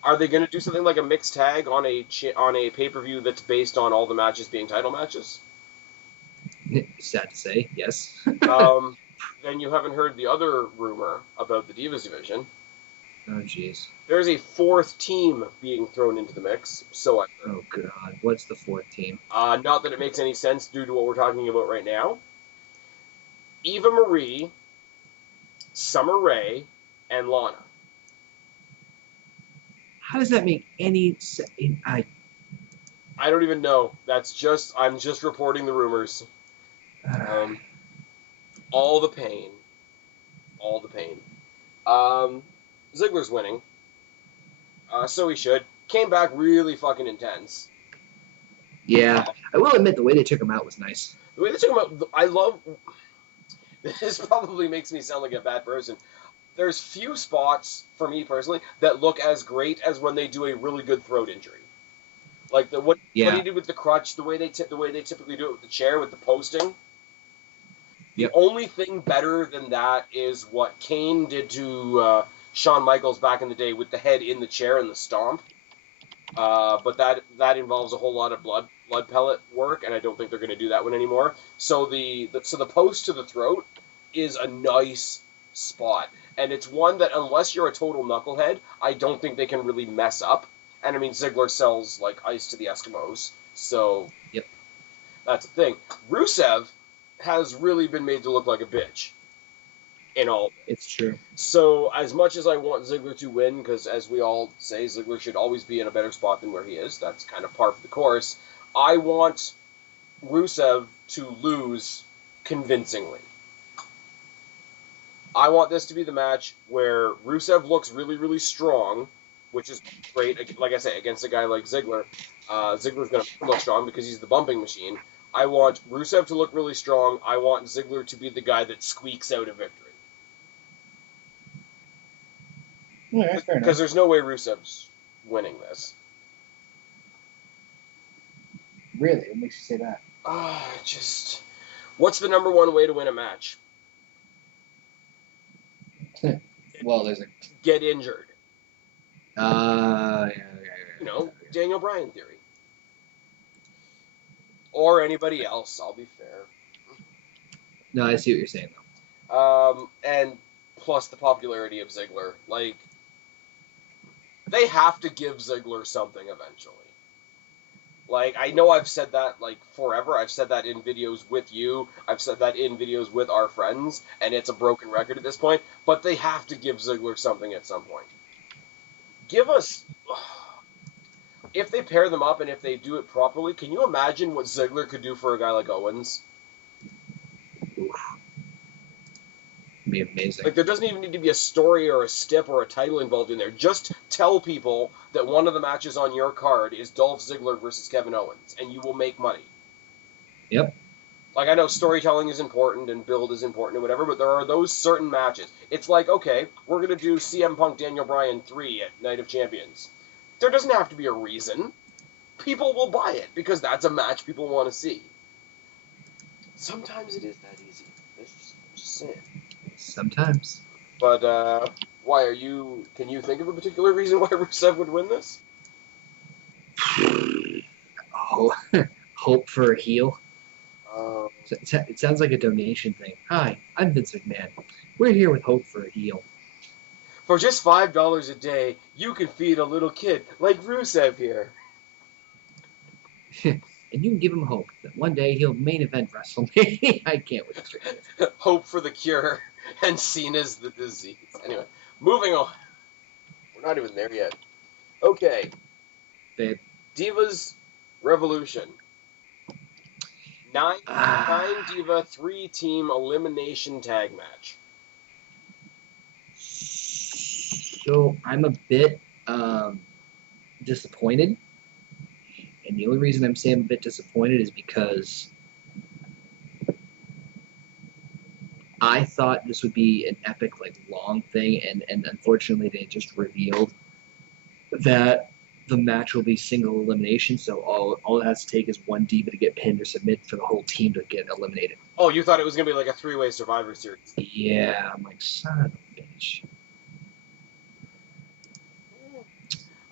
Are they going to do something like a mixed tag on a pay-per-view that's based on all the matches being title matches? Sad to say, yes. Then you haven't heard the other rumor about the Divas division. Oh, jeez. There's a fourth team being thrown into the mix. So I've heard. Oh, God. What's the fourth team? Not that it makes any sense due to what we're talking about right now. Eva Marie, Summer Rae, and Lana. How does that make any sense? I don't even know. I'm just reporting the rumors. All the pain. All the pain. Ziggler's winning. So he should. Came back really fucking intense. Yeah. I will admit, the way they took him out was nice. The way they took him out, I love... This probably makes me sound like a bad person. There's few spots, for me personally, that look as great as when they do a really good throat injury. Like what he did with the crutch, the way they typically do it with the chair, with the posting. The only thing better than that is what Kane did to Shawn Michaels back in the day with the head in the chair and the stomp. But that involves a whole lot of blood pellet work, and I don't think they're going to do that one anymore. So the post to the throat is a nice spot, and it's one that unless you're a total knucklehead, I don't think they can really mess up. And I mean, Ziggler sells like ice to the Eskimos, so that's the thing. Rusev has really been made to look like a bitch. In all, it's true. So as much as I want Ziggler to win, because as we all say, Ziggler should always be in a better spot than where he is. That's kind of par for the course. I want Rusev to lose convincingly. I want this to be the match where Rusev looks really, really strong, which is great. Like I say, against a guy like Ziggler, Ziggler's going to look strong because he's the bumping machine. I want Rusev to look really strong. I want Ziggler to be the guy that squeaks out a victory. Because there's no way Rusev's winning this. Really? What makes you say that? What's the number one way to win a match? Well, there's a... Get injured. Yeah. Daniel Bryan theory. Or anybody else, I'll be fair. No, I see what you're saying, though. And plus the popularity of Ziggler. Like, they have to give Ziggler something eventually. Like, I know I've said that, like, forever. I've said that in videos with you. I've said that in videos with our friends, and it's a broken record at this point. But they have to give Ziggler something at some point. Give us... If they pair them up and if they do it properly, can you imagine what Ziggler could do for a guy like Owens? Oof. It'd be amazing. Like, there doesn't even need to be a story or a stip or a title involved in there. Just tell people that one of the matches on your card is Dolph Ziggler versus Kevin Owens, and you will make money. Yep. Like, I know storytelling is important and build is important and whatever, but there are those certain matches. It's like, okay, we're going to do CM Punk Daniel Bryan 3 at Night of Champions. There doesn't have to be a reason. People will buy it because that's a match people want to see. Sometimes it is that easy. It's just saying. Sometimes. But, can you think of a particular reason why Rusev would win this? Oh, hope for a heel. It sounds like a donation thing. Hi, I'm Vince McMahon. We're here with hope for a heel. For just $5 a day, you can feed a little kid like Rusev here. And you can give him hope that one day he'll main event WrestleMania. I can't wait to straight this. Hope for the cure, and Cena's the disease. Anyway, moving on. We're not even there yet. Okay. Babe. Divas Revolution. 9 Diva 3-team elimination tag match. So I'm a bit disappointed, and the only reason I'm saying I'm a bit disappointed is because I thought this would be an epic, like, long thing, and unfortunately they just revealed that the match will be single elimination, so all it has to take is one diva to get pinned or submit for the whole team to get eliminated. Oh, you thought it was going to be like a 3-way Survivor Series. Yeah, I'm like, son of a bitch.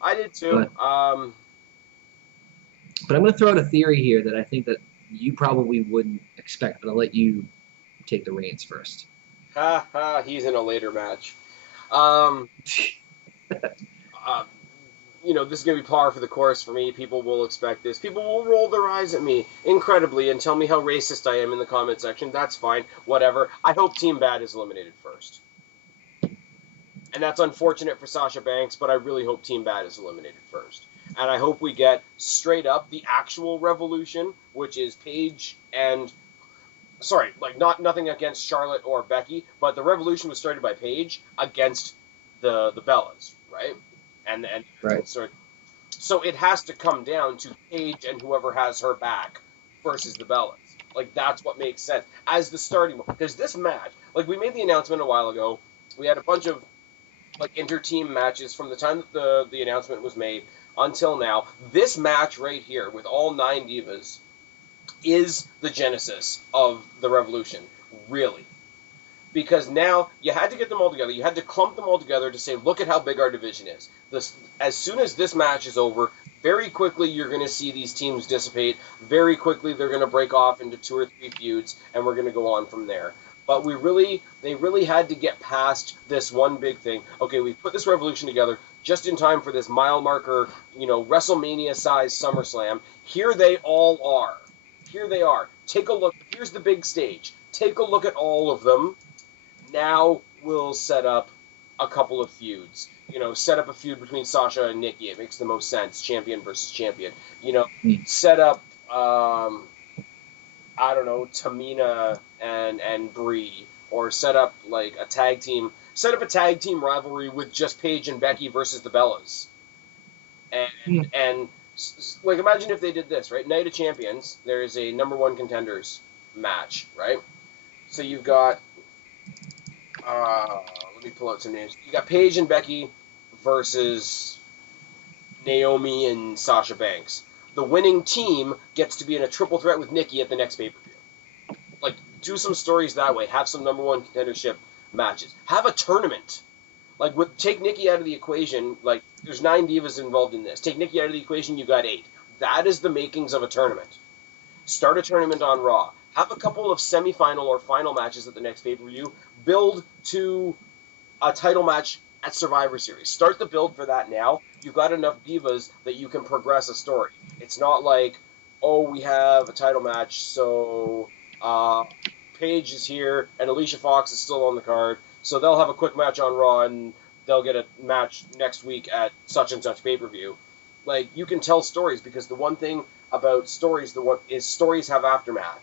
I did too. But I'm going to throw out a theory here that I think that you probably wouldn't expect, but I'll let you take the reins first. He's in a later match. Um, this is going to be par for the course for me. People will expect this. People will roll their eyes at me incredibly and tell me how racist I am in the comment section. That's fine. Whatever. I hope Team Bad is eliminated first. And that's unfortunate for Sasha Banks, but I really hope Team Bad is eliminated first. And I hope we get straight up the actual Revolution, which is Paige and... Sorry, nothing against Charlotte or Becky, but the Revolution was started by Paige against the Bellas, right? And right. So it has to come down to Paige and whoever has her back versus the Bellas. That's what makes sense as the starting point. Because this match, we made the announcement a while ago. We had a bunch of inter-team matches from the time that the announcement was made until now. This match right here with all 9 divas is the genesis of the Revolution, really. Because now you had to get them all together. You had to clump them all together to say, look at how big our division is. As soon as this match is over, very quickly you're going to see these teams dissipate. Very quickly they're going to break off into 2 or 3 feuds, and we're going to go on from there. But they really had to get past this one big thing. Okay, we put this Revolution together just in time for this mile marker, WrestleMania-sized SummerSlam. Here they all are. Here they are. Take a look. Here's the big stage. Take a look at all of them. Now we'll set up a couple of feuds. Set up a feud between Sasha and Nikki. It makes the most sense. Champion versus champion. Set up, I don't know, Tamina and Brie. Or set up, a tag team. Set up a tag team rivalry with just Paige and Becky versus the Bellas. And imagine if they did this, right? Night of Champions, there is a number 1 contenders match, right? So you've got, let me pull out some names. You got Paige and Becky versus Naomi and Sasha Banks. The winning team gets to be in a triple threat with Nikki at the next pay-per-view. Do some stories that way. Have some number 1 contendership matches. Have a tournament. Take Nikki out of the equation, there's 9 divas involved in this. Take Nikki out of the equation, you got 8. That is the makings of a tournament. Start a tournament on Raw. Have a couple of semifinal or final matches at the next pay-per-view. Build to a title match at Survivor Series. Start the build for that now. You've got enough divas that you can progress a story. It's not we have a title match, so Paige is here and Alicia Fox is still on the card. So they'll have a quick match on Raw, and they'll get a match next week at such and such pay-per-view. You can tell stories, because the one thing about stories, stories have aftermath.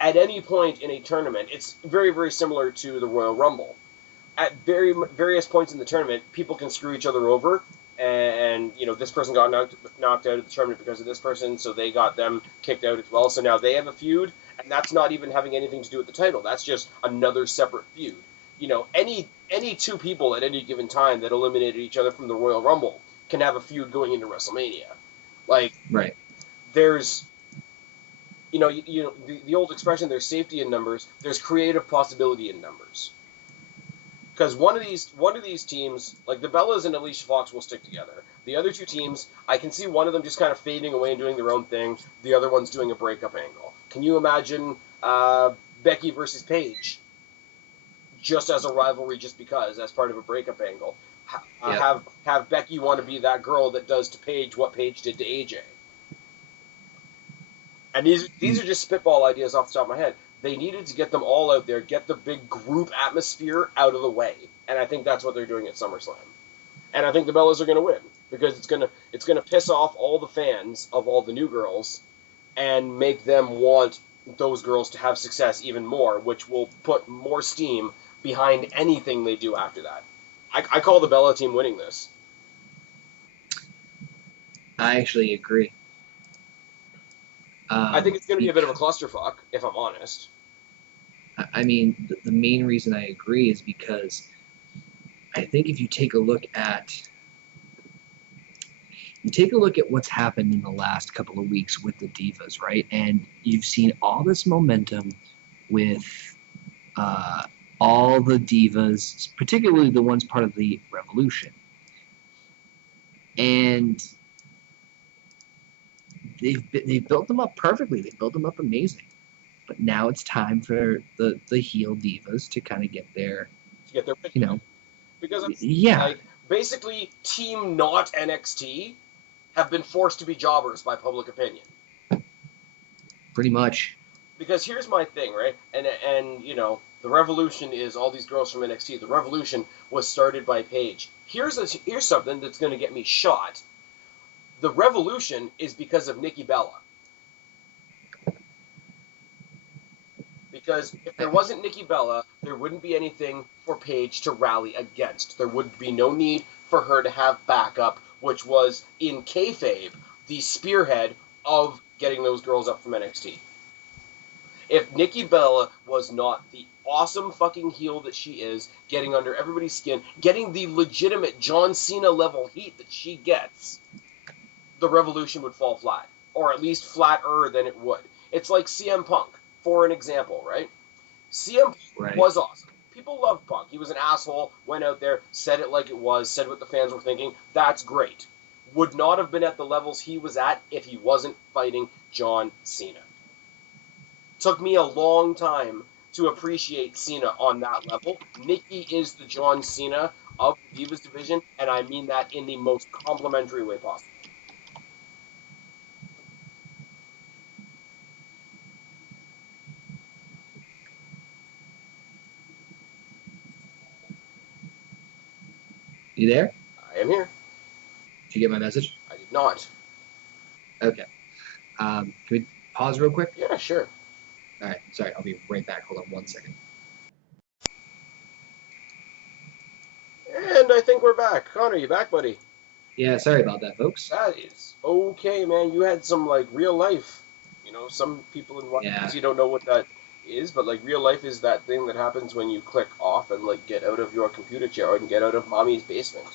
At any point in a tournament, it's very, very similar to the Royal Rumble. At various points in the tournament, people can screw each other over, and this person got knocked out of the tournament because of this person, so they got them kicked out as well. So now they have a feud, and that's not even having anything to do with the title. That's just another separate feud. Any 2 people at any given time that eliminated each other from the Royal Rumble can have a feud going into WrestleMania. Right. There's, the old expression, there's safety in numbers, there's creative possibility in numbers. Because one of these teams, the Bellas and Alicia Fox, will stick together. The other 2 teams, I can see one of them just kind of fading away and doing their own thing. The other one's doing a breakup angle. Can you imagine Becky versus Paige? Just as a rivalry, just because, as part of a breakup angle. Have Becky want to be that girl that does to Paige what Paige did to AJ. And these are just spitball ideas off the top of my head. They needed to get them all out there, get the big group atmosphere out of the way. And I think that's what they're doing at SummerSlam. And I think the Bellas are going to win, because it's going to piss off all the fans of all the new girls and make them want those girls to have success even more, which will put more steam behind anything they do after that. I call the Bella team winning this. I actually agree. I think it's going to be a bit of a clusterfuck, if I'm honest. I mean, the main reason I agree is because I think if you take a look at what's happened in the last couple of weeks with the divas, right? And you've seen all this momentum with all the divas, particularly the ones part of the Revolution. and they've built them up perfectly. They've built them up amazing. But now it's time for the heel divas to kind of get their, you know, because yeah, basically Team Not NXT have been forced to be jobbers by public opinion. pretty much. Because here's my thing, right? And the Revolution is all these girls from NXT. The Revolution was started by Paige. Here's something that's going to get me shot. The Revolution is because of Nikki Bella. Because if there wasn't Nikki Bella, there wouldn't be anything for Paige to rally against. There would be no need for her to have backup, which was, in kayfabe, the spearhead of getting those girls up from NXT. If Nikki Bella was not the awesome fucking heel that she is, getting under everybody's skin, getting the legitimate John Cena level heat that she gets, the Revolution would fall flat. Or at least flatter than it would. It's like CM Punk, for an example, right? CM Punk was awesome. People loved Punk. He was an asshole, went out there, said it like it was, said what the fans were thinking. That's great. Would not have been at the levels he was at if he wasn't fighting John Cena. Took me a long time to appreciate Cena on that level. Nikki is the John Cena of the Divas division, and I mean that in the most complimentary way possible. You there? I am here. Did you get my message? I did not. Okay. Can we pause real quick? Yeah, sure. All right. Sorry, I'll be right back. Hold on 1 second. And I think we're back. Connor, you back, buddy? Yeah, sorry about that, folks. That is okay, man. You had some, real life. Some people in watches, you don't know what that is, but, real life is that thing that happens when you click off and, get out of your computer chair and get out of mommy's basement.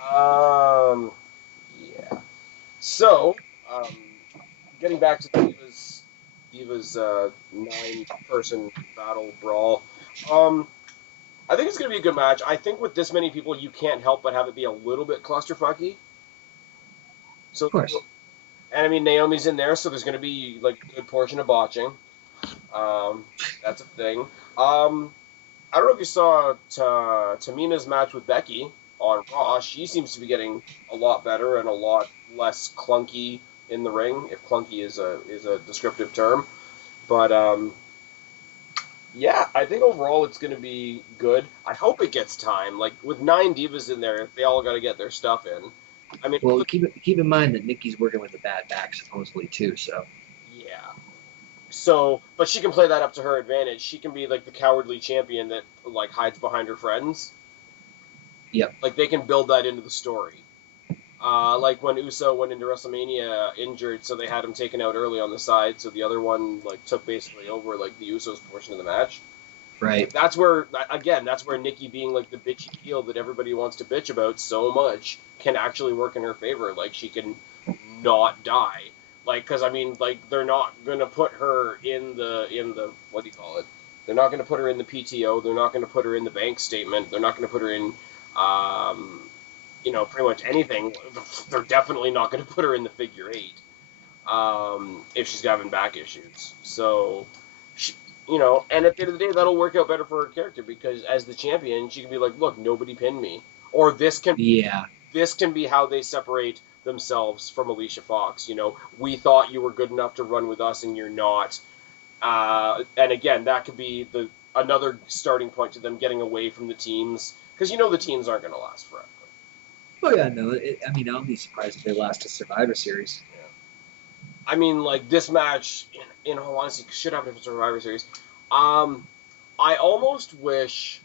Yeah. So, getting back to Diva's 9-person battle brawl, I think it's going to be a good match. I think with this many people, you can't help but have it be a little bit clusterfucky. So, of course. And I mean, Naomi's in there, so there's going to be a good portion of botching. That's a thing. I don't know if you saw Tamina's match with Becky on Raw. She seems to be getting a lot better and a lot less clunky in the ring, if clunky is a descriptive term. But yeah, I think overall it's going to be good. I hope it gets time. With 9 divas in there, they all got to get their stuff in. I mean, well, keep in mind that Nikki's working with a bad back supposedly too. So yeah. So, but she can play that up to her advantage. She can be the cowardly champion that hides behind her friends. Yep. They can build that into the story. When Uso went into WrestleMania injured, so they had him taken out early on the side, so the other one took basically over the Usos portion of the match. Right. That's where Nikki being the bitchy heel that everybody wants to bitch about so much can actually work in her favor. She can not die. Because I mean, they're not gonna put her in the what do you call it? They're not gonna put her in the PTO. They're not gonna put her in the bank statement. They're not gonna put her in pretty much anything. They're definitely not going to put her in the figure 8 if she's having back issues. So, and at the end of the day, that'll work out better for her character because as the champion, she can be look, nobody pinned me. Or this can be how they separate themselves from Alicia Fox. We thought you were good enough to run with us and you're not. And again, that could be another starting point to them getting away from the teams because the teams aren't going to last forever. Oh yeah, no. I'll be surprised if they last a Survivor Series. Yeah. I mean, this match, in all honesty, should happen for Survivor Series. I almost wish,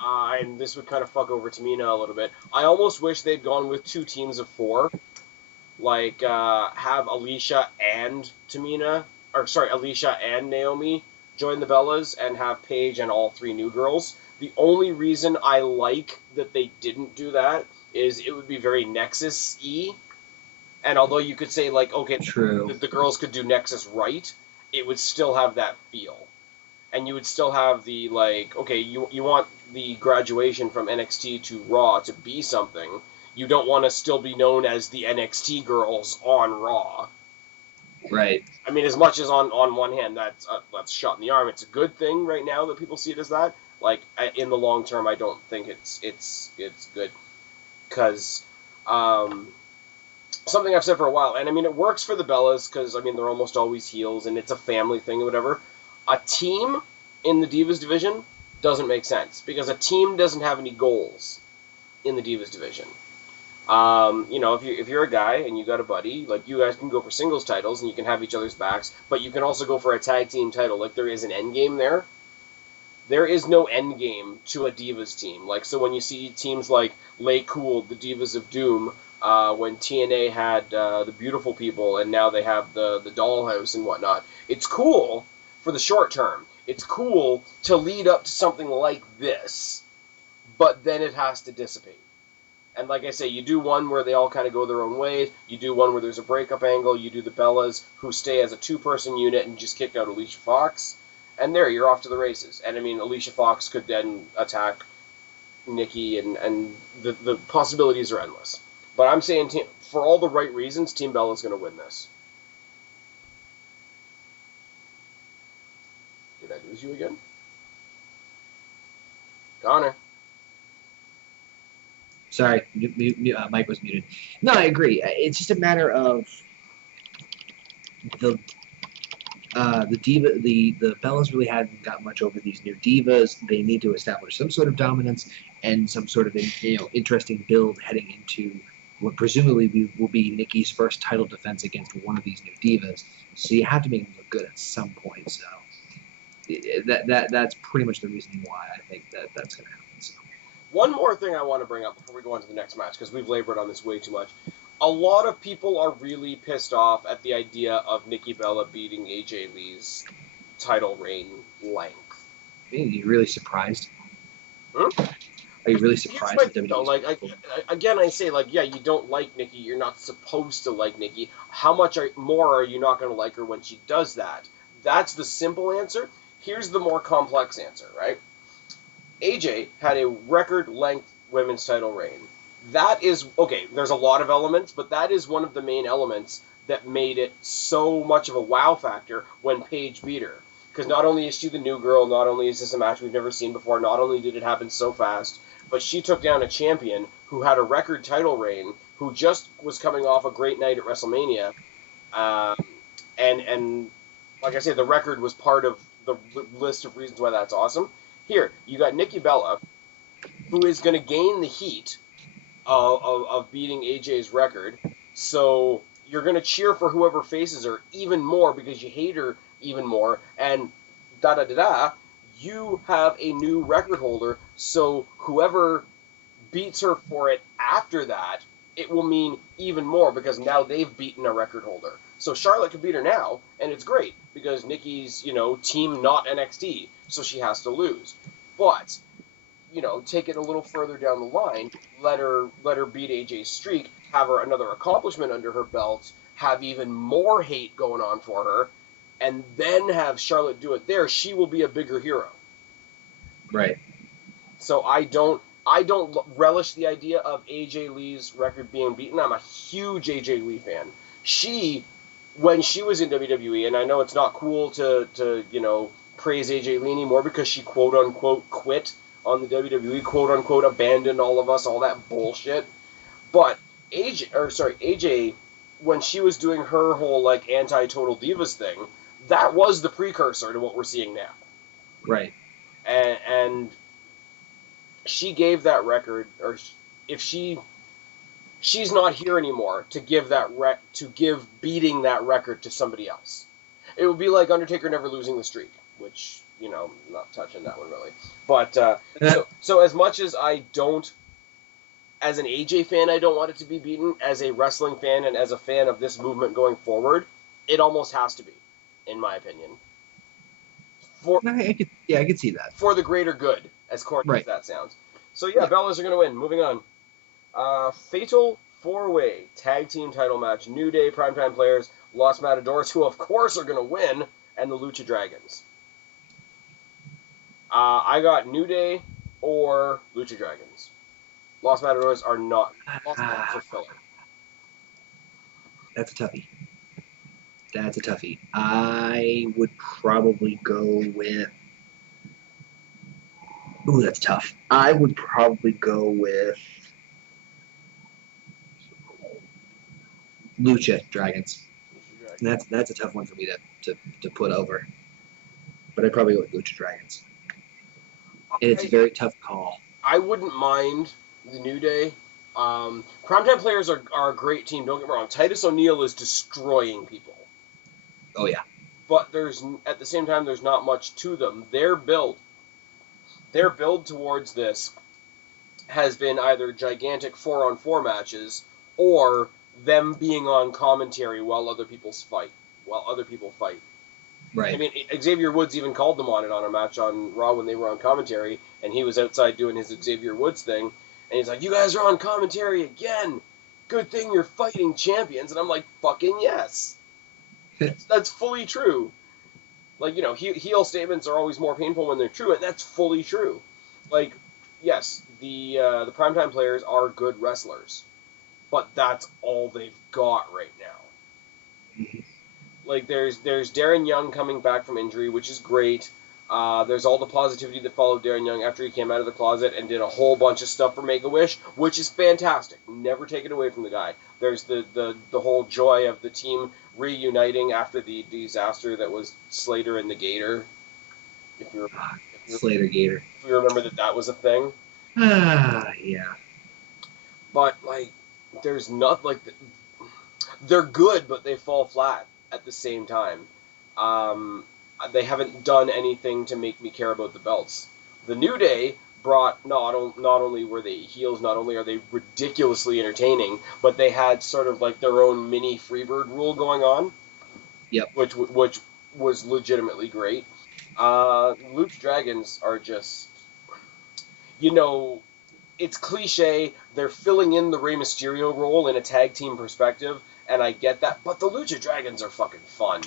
and this would kind of fuck over Tamina a little bit. I almost wish they'd gone with 2 teams of 4, have Alicia and Alicia and Naomi join the Bellas, and have Paige and all 3 new girls. The only reason I like that they didn't do that is it would be very Nexus-y. And although you could say, okay, true, the girls could do Nexus right, it would still have that feel. And you would still have the, okay, you want the graduation from NXT to Raw to be something. You don't want to still be known as the NXT girls on Raw. Right. I mean, as much as on one hand that's a shot in the arm, it's a good thing right now that people see it as that. Like in the long term, I don't think it's good because something I've said for a while, and I mean it works for the Bellas because I mean they're almost always heels and it's a family thing or whatever. A team in the Divas division doesn't make sense because a team doesn't have any goals in the Divas division. You know, if you're a guy and you got a buddy, like you guys can go for singles titles and you can have each other's backs, but you can also go for a tag team title. Like there is an end game there. There is no end game to a Divas team. Like so when you see teams like Lay Cool, the Divas of Doom, when TNA had the Beautiful People and now they have the Dollhouse and whatnot, it's cool for the short term. It's cool to lead up to something like this, but then it has to dissipate. And like I say, you do one where they all kind of go their own ways. You do one where there's a breakup angle. You do the Bellas, who stay as a two-person unit and just kick out Alicia Fox. And there, you're off to the races. And I mean, Alicia Fox could then attack Nikki, and the possibilities are endless. But I'm saying, for all the right reasons, Team Bella's going to win this. Did I lose you again? Connor. Sorry, Mike was muted. No, I agree. It's just a matter of the Bellas really haven't got much over these new divas. They need to establish some sort of dominance and some sort of interesting build heading into what presumably will be Nikki's first title defense against one of these new divas. So you have to make them look good at some point. So that's pretty much the reason why I think that's going to happen. So. One more thing I want to bring up before we go on to the next match, because we've labored on this way too much. A lot of people are really pissed off at the idea of Nikki Bella beating AJ Lee's title reign length. Are you really surprised? Hmm? Are you really surprised at WWE? Like, again, I say, like, yeah, you don't like Nikki. You're not supposed to like Nikki. How much more are you not going to like her when she does that? That's the simple answer. Here's the more complex answer, right? AJ had a record-length women's title reign. That is, okay, there's a lot of elements, but that is one of the main elements that made it so much of a wow factor when Paige beat her. Because not only is she the new girl, not only is this a match we've never seen before, not only did it happen so fast, but she took down a champion who had a record title reign, who just was coming off a great night at WrestleMania. And like I say, the record was part of the list of reasons why that's awesome. Here, you got Nikki Bella, who is going to gain the heat of beating AJ's record. So you're going to cheer for whoever faces her even more because you hate her even more. And da-da-da-da, you have a new record holder. So whoever beats her for it after that, it will mean even more because now they've beaten a record holder. So Charlotte could beat her now, and it's great because Nikki's, team not NXT, so she has to lose. But, take it a little further down the line, let her beat AJ's streak, have her another accomplishment under her belt, have even more hate going on for her, and then have Charlotte do it there. She will be a bigger hero. Right. So I don't relish the idea of AJ Lee's record being beaten. I'm a huge AJ Lee fan. When she was in WWE, and I know it's not cool to praise AJ Lee anymore because she quote unquote quit on the WWE, quote unquote abandoned all of us, all that bullshit. But AJ, when she was doing her whole like anti-Total Divas thing, that was the precursor to what we're seeing now. Right. And she gave that record, or if she's not here anymore to give beating that record to somebody else. It would be like Undertaker never losing the streak, which, not touching that one really. But so as much as I don't, as an AJ fan, I don't want it to be beaten. As a wrestling fan and as a fan of this movement going forward, it almost has to be, in my opinion. I could see that. For the greater good, as corny as that sounds. So yeah, Bellas are going to win. Moving on. Fatal 4-way tag team title match. New Day, Primetime Players, Los Matadors, who of course are going to win, and the Lucha Dragons. I got New Day or Lucha Dragons. Los Matadors are not. Los Matadors are filler. That's a toughie. That's a toughie. I would probably go with. Ooh, that's tough. I would probably go with Lucha Dragons. That's a tough one for me to put over. But I'd probably go with Lucha Dragons. And it's a very tough call. I wouldn't mind the New Day. Primetime Players are a great team, don't get me wrong. Titus O'Neil is destroying people. Oh, yeah. But at the same time, there's not much to them. Their build towards this has been either gigantic 4-on-4 matches or them being on commentary while other people fight. Right. I mean, Xavier Woods even called them on it on a match on Raw when they were on commentary, and he was outside doing his Xavier Woods thing, and he's like, "You guys are on commentary again. Good thing you're fighting champions." And I'm like, "Fucking yes." That's fully true. Like, you know, heel statements are always more painful when they're true, and that's fully true. Like, yes, the Primetime Players are good wrestlers, but that's all they've got right now. Like, there's Darren Young coming back from injury, which is great. There's all the positivity that followed Darren Young after he came out of the closet and did a whole bunch of stuff for Make-A-Wish, which is fantastic. Never take it away from the guy. There's the whole joy of the team reuniting after the disaster that was Slater and the Gator. Slater Gator. If you remember that was a thing. Yeah. But, like, there's not, like, they're good, but they fall flat at the same time. They haven't done anything to make me care about the belts. The New Day brought, not only were they heels, not only are they ridiculously entertaining, but they had sort of like their own mini Freebird rule going on. Yep. Which was legitimately great. Lucha Dragons are just, you know, it's cliche. They're filling in the Rey Mysterio role in a tag team perspective, and I get that. But the Lucha Dragons are fucking fun.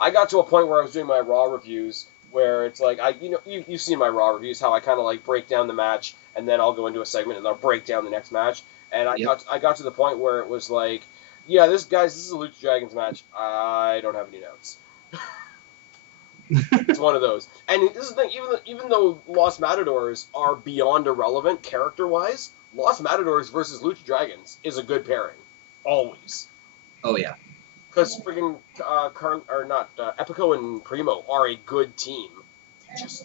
I got to a point where I was doing my Raw reviews where it's like, you've seen my Raw reviews, how I kind of like break down the match, and then I'll go into a segment and I'll break down the next match. And I got to the point where it was like, yeah, this is a Lucha Dragons match. I don't have any notes. It's one of those. And this is the thing, even though Los Matadors are beyond irrelevant character-wise, Los Matadors versus Lucha Dragons is a good pairing. Always. Oh, yeah. Because friggin' Epico and Primo are a good team. Just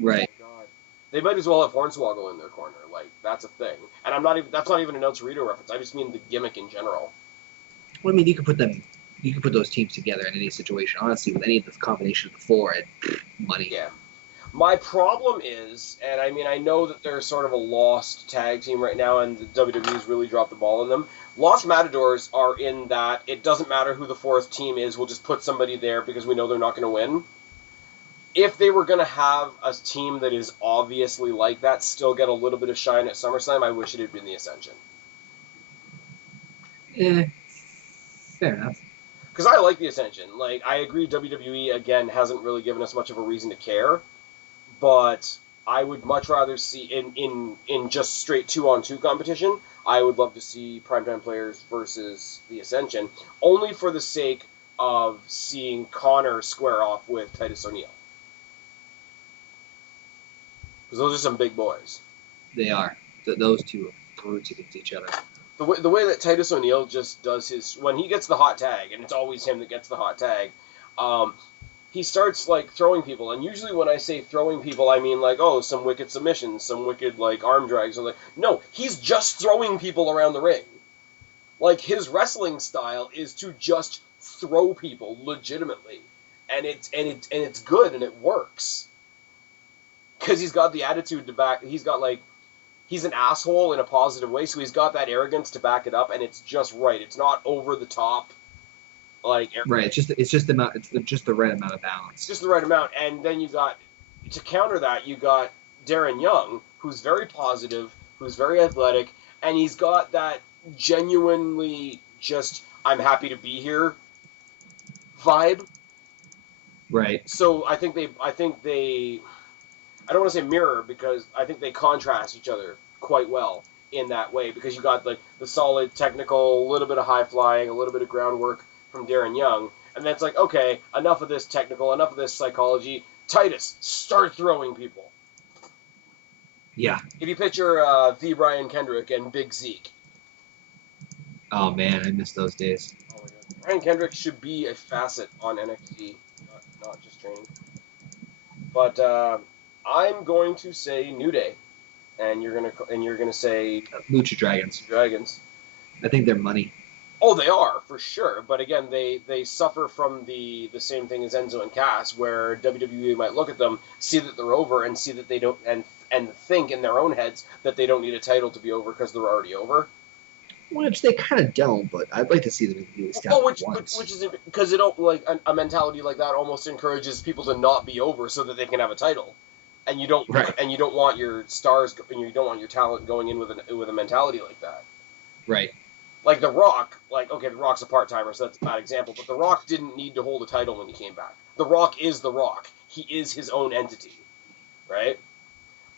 right. Oh God. They might as well have Hornswoggle in their corner. Like, that's a thing. And that's not even an El Torito reference. I just mean the gimmick in general. Well, I mean, you could put those teams together in any situation. Honestly, with any of the combination of the four, money. Yeah. My problem is, and I mean, I know that they're sort of a lost tag team right now, and the WWE's really dropped the ball on them. Los Matadors are in that it doesn't matter who the fourth team is, we'll just put somebody there because we know they're not going to win. If they were going to have a team that is obviously like that still get a little bit of shine at SummerSlam, I wish it had been the Ascension. Yeah, fair enough. Because I like the Ascension. Like, I agree WWE, again, hasn't really given us much of a reason to care, but I would much rather see, in just straight 2-on-2 competition, I would love to see Primetime Players versus the Ascension, only for the sake of seeing Connor square off with Titus O'Neil. Because those are some big boys. They are. Those two are brutes against each other. The way that Titus O'Neil just does his... When he gets the hot tag, and it's always him that gets the hot tag, he starts, like, throwing people. And usually when I say throwing people, I mean, like, oh, some wicked submissions, some wicked, like, arm drags. Or like, no, he's just throwing people around the ring. Like, his wrestling style is to just throw people legitimately. And it's good, and it works. Because he's got the attitude to back... He's got, like... He's an asshole in a positive way, so he's got that arrogance to back it up, and it's just right. It's not over the top, like arrogance. Right. It's just the right amount of balance. It's just the right amount, and then to counter that, you got Darren Young, who's very positive, who's very athletic, and he's got that genuinely just I'm happy to be here vibe. Right. So I think they. I don't want to say mirror because I think they contrast each other quite well in that way because you got like the solid technical, a little bit of high flying, a little bit of groundwork from Darren Young, and then it's like, okay, enough of this technical, enough of this psychology. Titus, start throwing people. Yeah. If you picture the Brian Kendrick and Big Zeke. Oh man, I miss those days. Oh my God. Brian Kendrick should be a facet on NXT, not just training. But I'm going to say New Day, and you're gonna say Lucha Dragons. Dragons. I think they're money. Oh, they are for sure. But again, they suffer from the same thing as Enzo and Cass, where WWE might look at them, see that they're over, and see that they don't, and think in their own heads that they don't need a title to be over because they're already over. Which they kind of don't, but I'd like to see them at least which is because it don't like a mentality like that almost encourages people to not be over so that they can have a title, and you don't want your stars and you don't want your talent going in with a mentality like that. Right. Like The Rock, The Rock's a part-timer, so that's a bad example, but The Rock didn't need to hold a title when he came back. The Rock is The Rock. He is his own entity, right?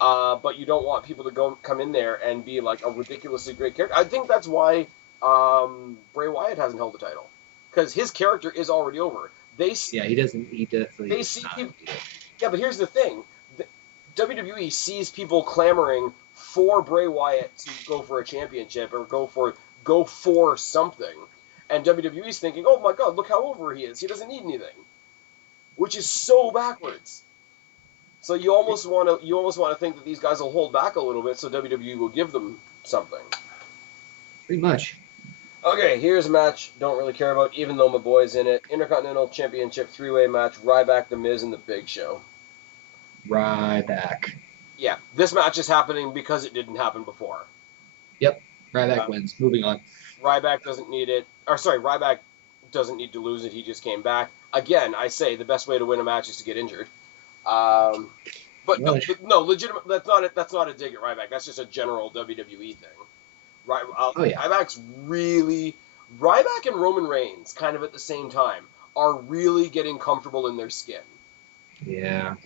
But you don't want people to come in there and be like a ridiculously great character. I think that's why Bray Wyatt hasn't held the title, because his character is already over. He doesn't. He definitely. They see people. Yeah, but here's the thing: WWE sees people clamoring for Bray Wyatt to go for a championship or go for something, and WWE's thinking, "Oh my God, look how over he is. He doesn't need anything," which is so backwards. So you almost want to think that these guys will hold back a little bit, so WWE will give them something. Pretty much. Okay, here's a match don't really care about, even though my boy's in it. Intercontinental Championship 3-way match: Ryback, The Miz, and The Big Show. Ryback. Yeah, this match is happening because it didn't happen before. Yep, Ryback wins. Moving on. Ryback doesn't need it. Ryback doesn't need to lose it. He just came back. Again, I say the best way to win a match is to get injured. But no, legitimate. That's not a dig at Ryback. That's just a general WWE thing. Ryback's really Ryback and Roman Reigns, kind of at the same time, are really getting comfortable in their skin. Yeah.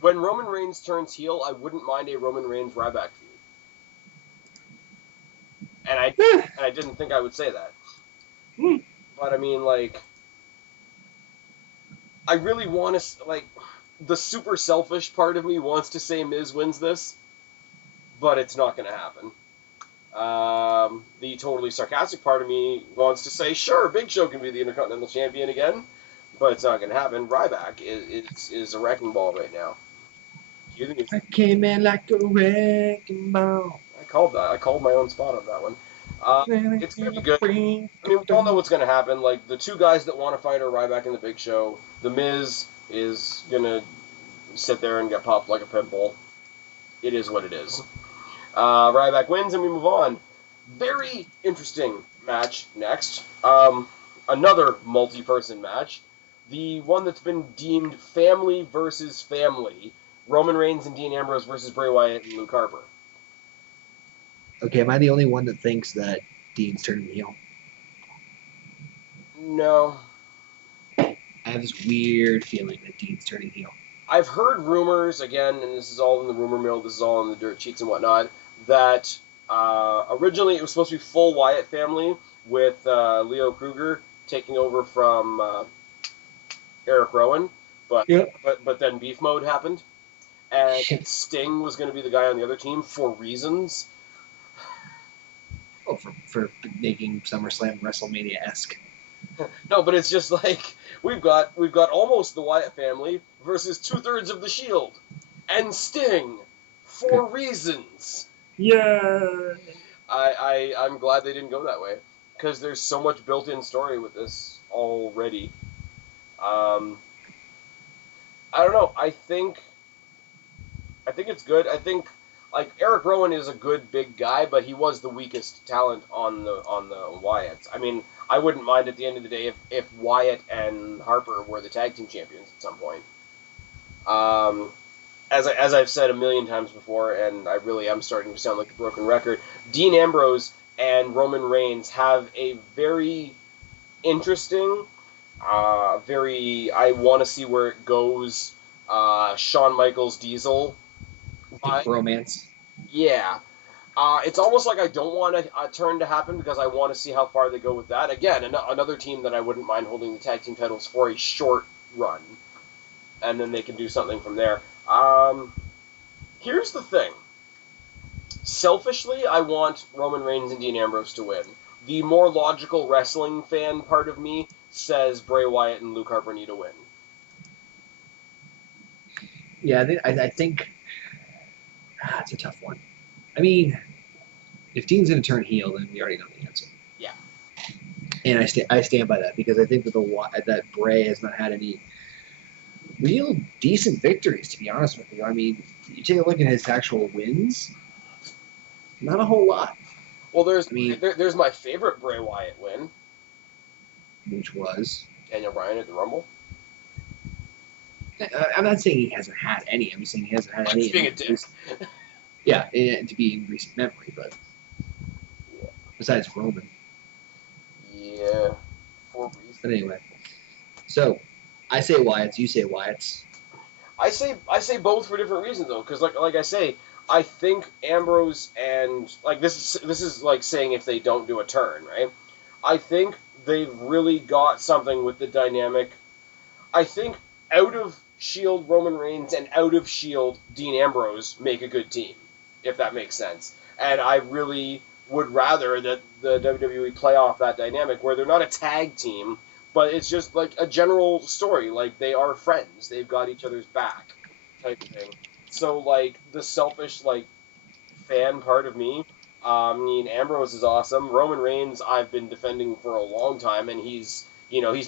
When Roman Reigns turns heel, I wouldn't mind a Roman Reigns Ryback feud. And I didn't think I would say that. But I mean, like, I really want to, like, the super selfish part of me wants to say Miz wins this, but it's not going to happen. The totally sarcastic part of me wants to say, sure, Big Show can be the Intercontinental Champion again, but it's not going to happen. Ryback is a wrecking ball right now. I came in like a wrecking ball. I called my own spot on that one. It's going to be good. I mean, we all know what's going to happen. Like, the two guys that want to fight are Ryback and The Big Show. The Miz is going to sit there and get popped like a pimple. It is what it is. Ryback wins, and we move on. Very interesting match next. Another multi-person match. The one that's been deemed family versus family. Roman Reigns and Dean Ambrose versus Bray Wyatt and Luke Harper. Okay, am I the only one that thinks that Dean's turning heel? No. I have this weird feeling that Dean's turning heel. I've heard rumors, again, and this is all in the rumor mill, this is all in the dirt sheets and whatnot, that originally it was supposed to be full Wyatt family with Leo Kruger taking over from Eric Rowan, but then Beef Mode happened, and Sting was going to be the guy on the other team for reasons. Oh, for making SummerSlam WrestleMania-esque. No, but it's just like we've got almost the Wyatt family versus 2/3 of the Shield and Sting for reasons. Yeah. I'm glad they didn't go that way because there's so much built-in story with this already. I don't know. I think it's good. I think like Eric Rowan is a good big guy, but he was the weakest talent on the Wyatts. I mean, I wouldn't mind at the end of the day if Wyatt and Harper were the tag team champions at some point. As I've said a million times before, and I really am starting to sound like a broken record, Dean Ambrose and Roman Reigns have a very interesting, I want to see where it goes, Shawn Michaels Diesel romance. Yeah. It's almost like I don't want a turn to happen because I want to see how far they go with that. Again, another team that I wouldn't mind holding the tag team titles for a short run, and then they can do something from there. Here's the thing. Selfishly, I want Roman Reigns and Dean Ambrose to win. The more logical wrestling fan part of me says Bray Wyatt and Luke Harper need to win. Yeah, I think it's a tough one. I mean, if Dean's going to turn heel, then we already know the answer. Yeah. And I stand by that because I think that Bray has not had any real decent victories, to be honest with you. I mean, you take a look at his actual wins, not a whole lot. Well, there's my favorite Bray Wyatt win, which was Daniel Bryan at the Rumble. I'm not saying he hasn't had any. I'm just saying he hasn't had any. Being a dick. Yeah, to be in recent memory, but besides Roman. Yeah, for reasons. But anyway, so I say Wyatt's, you say Wyatt's. I say both for different reasons though, because like I say, I think Ambrose and like this is like saying if they don't do a turn, right? I think they've really got something with the dynamic. I think out of Shield Roman Reigns and out of Shield Dean Ambrose make a good team, if that makes sense. And I really would rather that the WWE play off that dynamic where they're not a tag team, but it's just like a general story. Like they are friends, they've got each other's back, type of thing. So like the selfish like fan part of me, I mean Ambrose is awesome. Roman Reigns I've been defending for a long time, and he's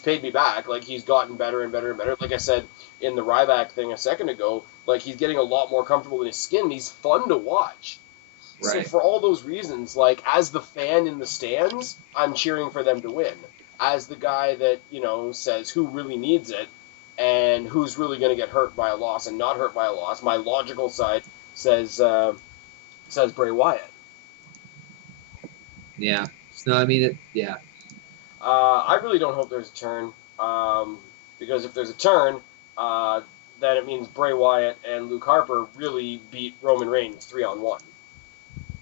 paid me back. Like, he's gotten better and better and better. Like I said in the Ryback thing a second ago, like, he's getting a lot more comfortable in his skin. He's fun to watch. Right. So for all those reasons, like, as the fan in the stands, I'm cheering for them to win. As the guy that, says who really needs it and who's really going to get hurt by a loss and not hurt by a loss, my logical side says Bray Wyatt. Yeah. No, I mean, yeah. I really don't hope there's a turn, because if there's a turn, then it means Bray Wyatt and Luke Harper really beat Roman Reigns 3-on-1,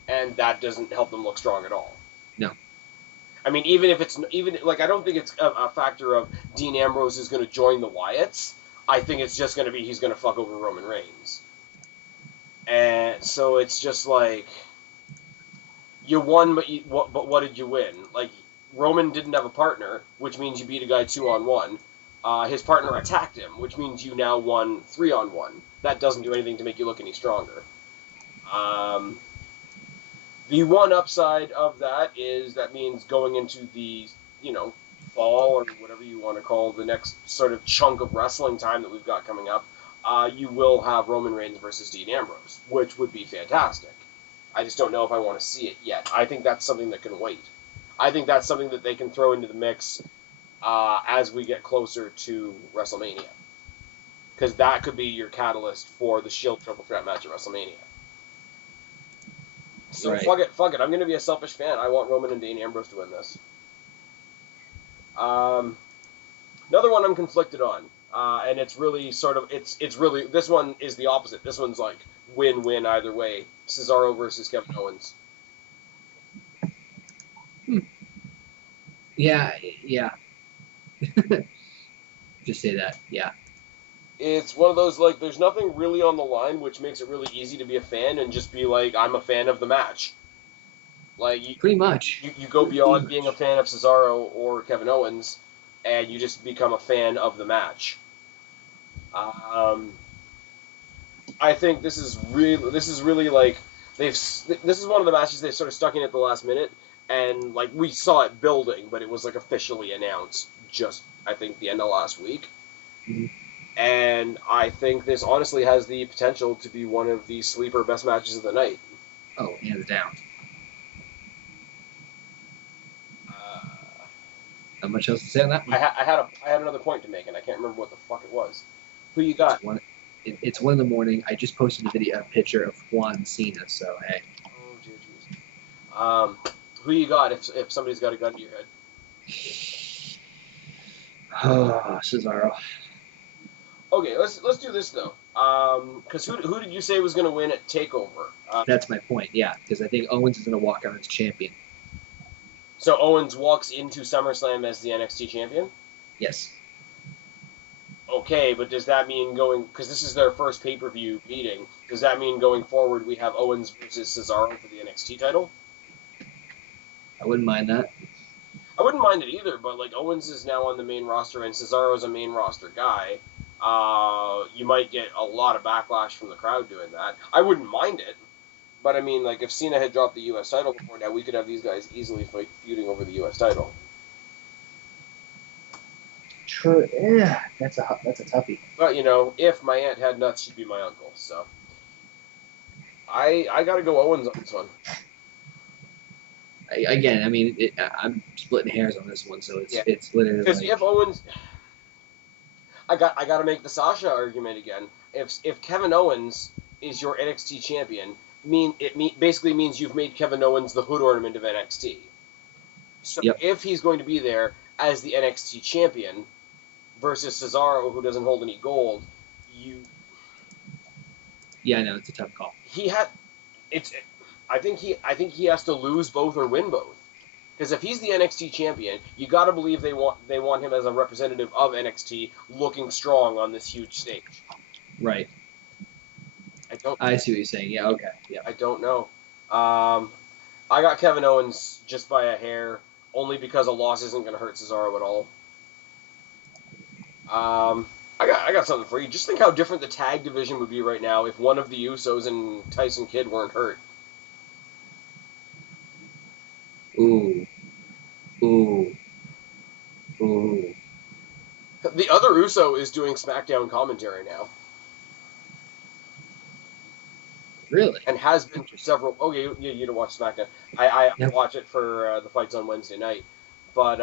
and that doesn't help them look strong at all. No. I mean, I don't think it's a factor of Dean Ambrose is going to join the Wyatts. I think it's just going to be he's going to fuck over Roman Reigns, and so it's just like you won, but what did you win? Like. Roman didn't have a partner, which means you beat a guy 2-on-1. His partner attacked him, which means you now won 3-on-1. That doesn't do anything to make you look any stronger. The one upside of that is that means going into the, fall or whatever you want to call the next sort of chunk of wrestling time that we've got coming up, you will have Roman Reigns versus Dean Ambrose, which would be fantastic. I just don't know if I want to see it yet. I think that's something that can wait. I think that's something that they can throw into the mix as we get closer to WrestleMania. Because that could be your catalyst for the Shield Triple Threat match at WrestleMania. So right. Fuck it. I'm going to be a selfish fan. I want Roman and Dean Ambrose to win this. Another one I'm conflicted on. And it's really this one is the opposite. This one's like win-win either way. Cesaro versus Kevin Owens. Yeah. Just say that, yeah. It's one of those, like, there's nothing really on the line, which makes it really easy to be a fan and just be like, I'm a fan of the match. Like, pretty much. You go beyond being a fan of Cesaro or Kevin Owens, and you just become a fan of the match. I think this is really like, this is one of the matches they've sort of stuck in at the last minute. And, like, we saw it building, but it was, like, officially announced just, I think, the end of last week. Mm-hmm. And I think this honestly has the potential to be one of the sleeper best matches of the night. Oh, hands down. Not much else to say on that one. I had another point to make, and I can't remember what the fuck it was. Who you got? It's 1 in the morning. I just posted a picture of Juan Cena, so, hey. Oh, jeez. Who you got if somebody's got a gun to your head? Oh, Cesaro. Okay, let's do this though. Because who did you say was going to win at Takeover? That's my point. Yeah, because I think Owens is going to walk out as champion. So Owens walks into SummerSlam as the NXT champion? Yes. Okay, but does that mean because this is their first pay-per-view meeting, does that mean going forward we have Owens versus Cesaro for the NXT title? I wouldn't mind that. I wouldn't mind it either, but like Owens is now on the main roster and Cesaro is a main roster guy. You might get a lot of backlash from the crowd doing that. I wouldn't mind it, but I mean, like if Cena had dropped the U.S. title before now, we could have these guys easily feuding over the U.S. title. True. Yeah, that's a toughie. But if my aunt had nuts, she'd be my uncle. So I gotta go Owens on this one. I'm splitting hairs on this one, so it's literally because if Owens, I gotta make the Sasha argument again. If Kevin Owens is your NXT champion, basically means you've made Kevin Owens the hood ornament of NXT. So if he's going to be there as the NXT champion versus Cesaro, who doesn't hold any gold, Yeah, I know it's a tough call. I think he has to lose both or win both. Because if he's the NXT champion, you got to believe they want him as a representative of NXT, looking strong on this huge stage. Right. I see what you're saying. Yeah. Okay. Yeah. I don't know. I got Kevin Owens just by a hair, only because a loss isn't going to hurt Cesaro at all. I got something for you. Just think how different the tag division would be right now if one of the Usos and Tyson Kidd weren't hurt. Ooh. The other Uso is doing SmackDown commentary now. Really? And has been for several. Okay, you don't watch SmackDown. I watch it for the fights on Wednesday night. But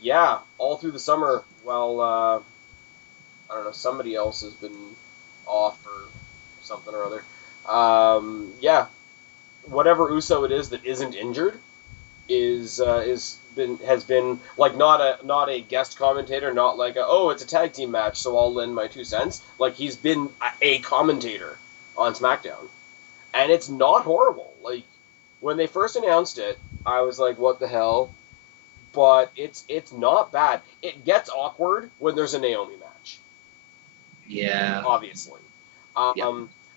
yeah, all through the summer, I don't know, somebody else has been off or something or other. Yeah, whatever Uso it is that isn't injured has been like not a guest commentator, not like it's a tag team match, so I'll lend my 2 cents. Like he's been a commentator on SmackDown, and it's not horrible. Like when they first announced it, I was like, what the hell? But it's not bad. It gets awkward when there's a Naomi match. Yeah. Obviously.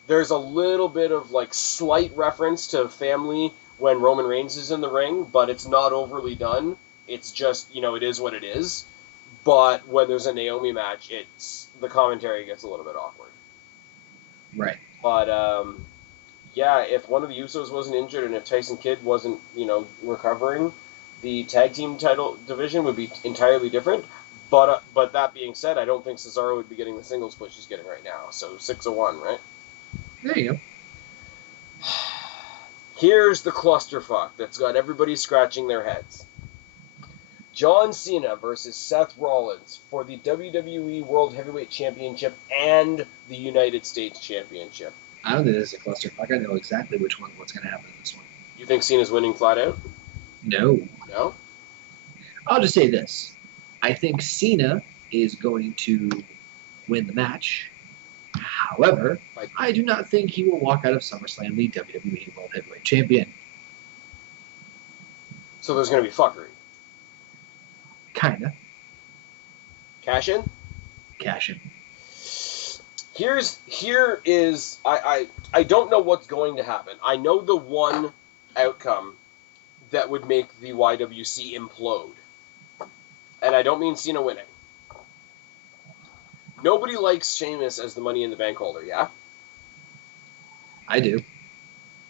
There's a little bit of like slight reference to family when Roman Reigns is in the ring, but it's not overly done. It's just, it is what it is. But when there's a Naomi match, the commentary gets a little bit awkward. Right. But yeah, if one of the Usos wasn't injured and if Tyson Kidd wasn't, recovering, the tag team title division would be entirely different. But that being said, I don't think Cesaro would be getting the singles push he's getting right now. So 6-1, right? There you go. Here's the clusterfuck that's got everybody scratching their heads. John Cena versus Seth Rollins for the WWE World Heavyweight Championship and the United States Championship. I don't think this is a clusterfuck. I know exactly what's going to happen in this one. You think Cena's winning flat out? No. No? I'll just say this. I think Cena is going to win the match. However, I do not think he will walk out of SummerSlam the WWE World Heavyweight Champion. So there's going to be fuckery? Kinda. Cash in? Cash in. Here is I don't know what's going to happen. I know the one outcome that would make the YWC implode. And I don't mean Cena winning. Nobody likes Sheamus as the Money in the Bank holder, yeah? I do.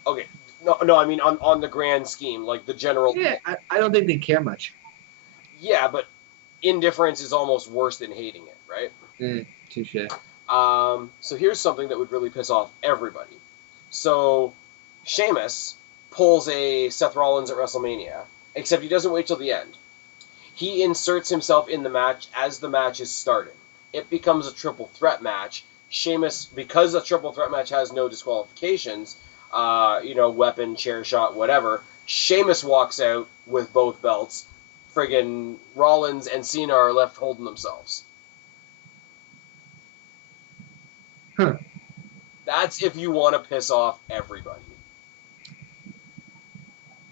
Okay. No, I mean on the grand scheme, like the general... Yeah, I don't think they care much. Yeah, but indifference is almost worse than hating it, right? Touche. So here's something that would really piss off everybody. So Sheamus pulls a Seth Rollins at WrestleMania, except he doesn't wait till the end. He inserts himself in the match as the match is starting. It becomes a triple threat match. Sheamus, because a triple threat match has no disqualifications, weapon, chair shot, whatever, Sheamus walks out with both belts. Friggin' Rollins and Cena are left holding themselves. Huh. That's if you want to piss off everybody.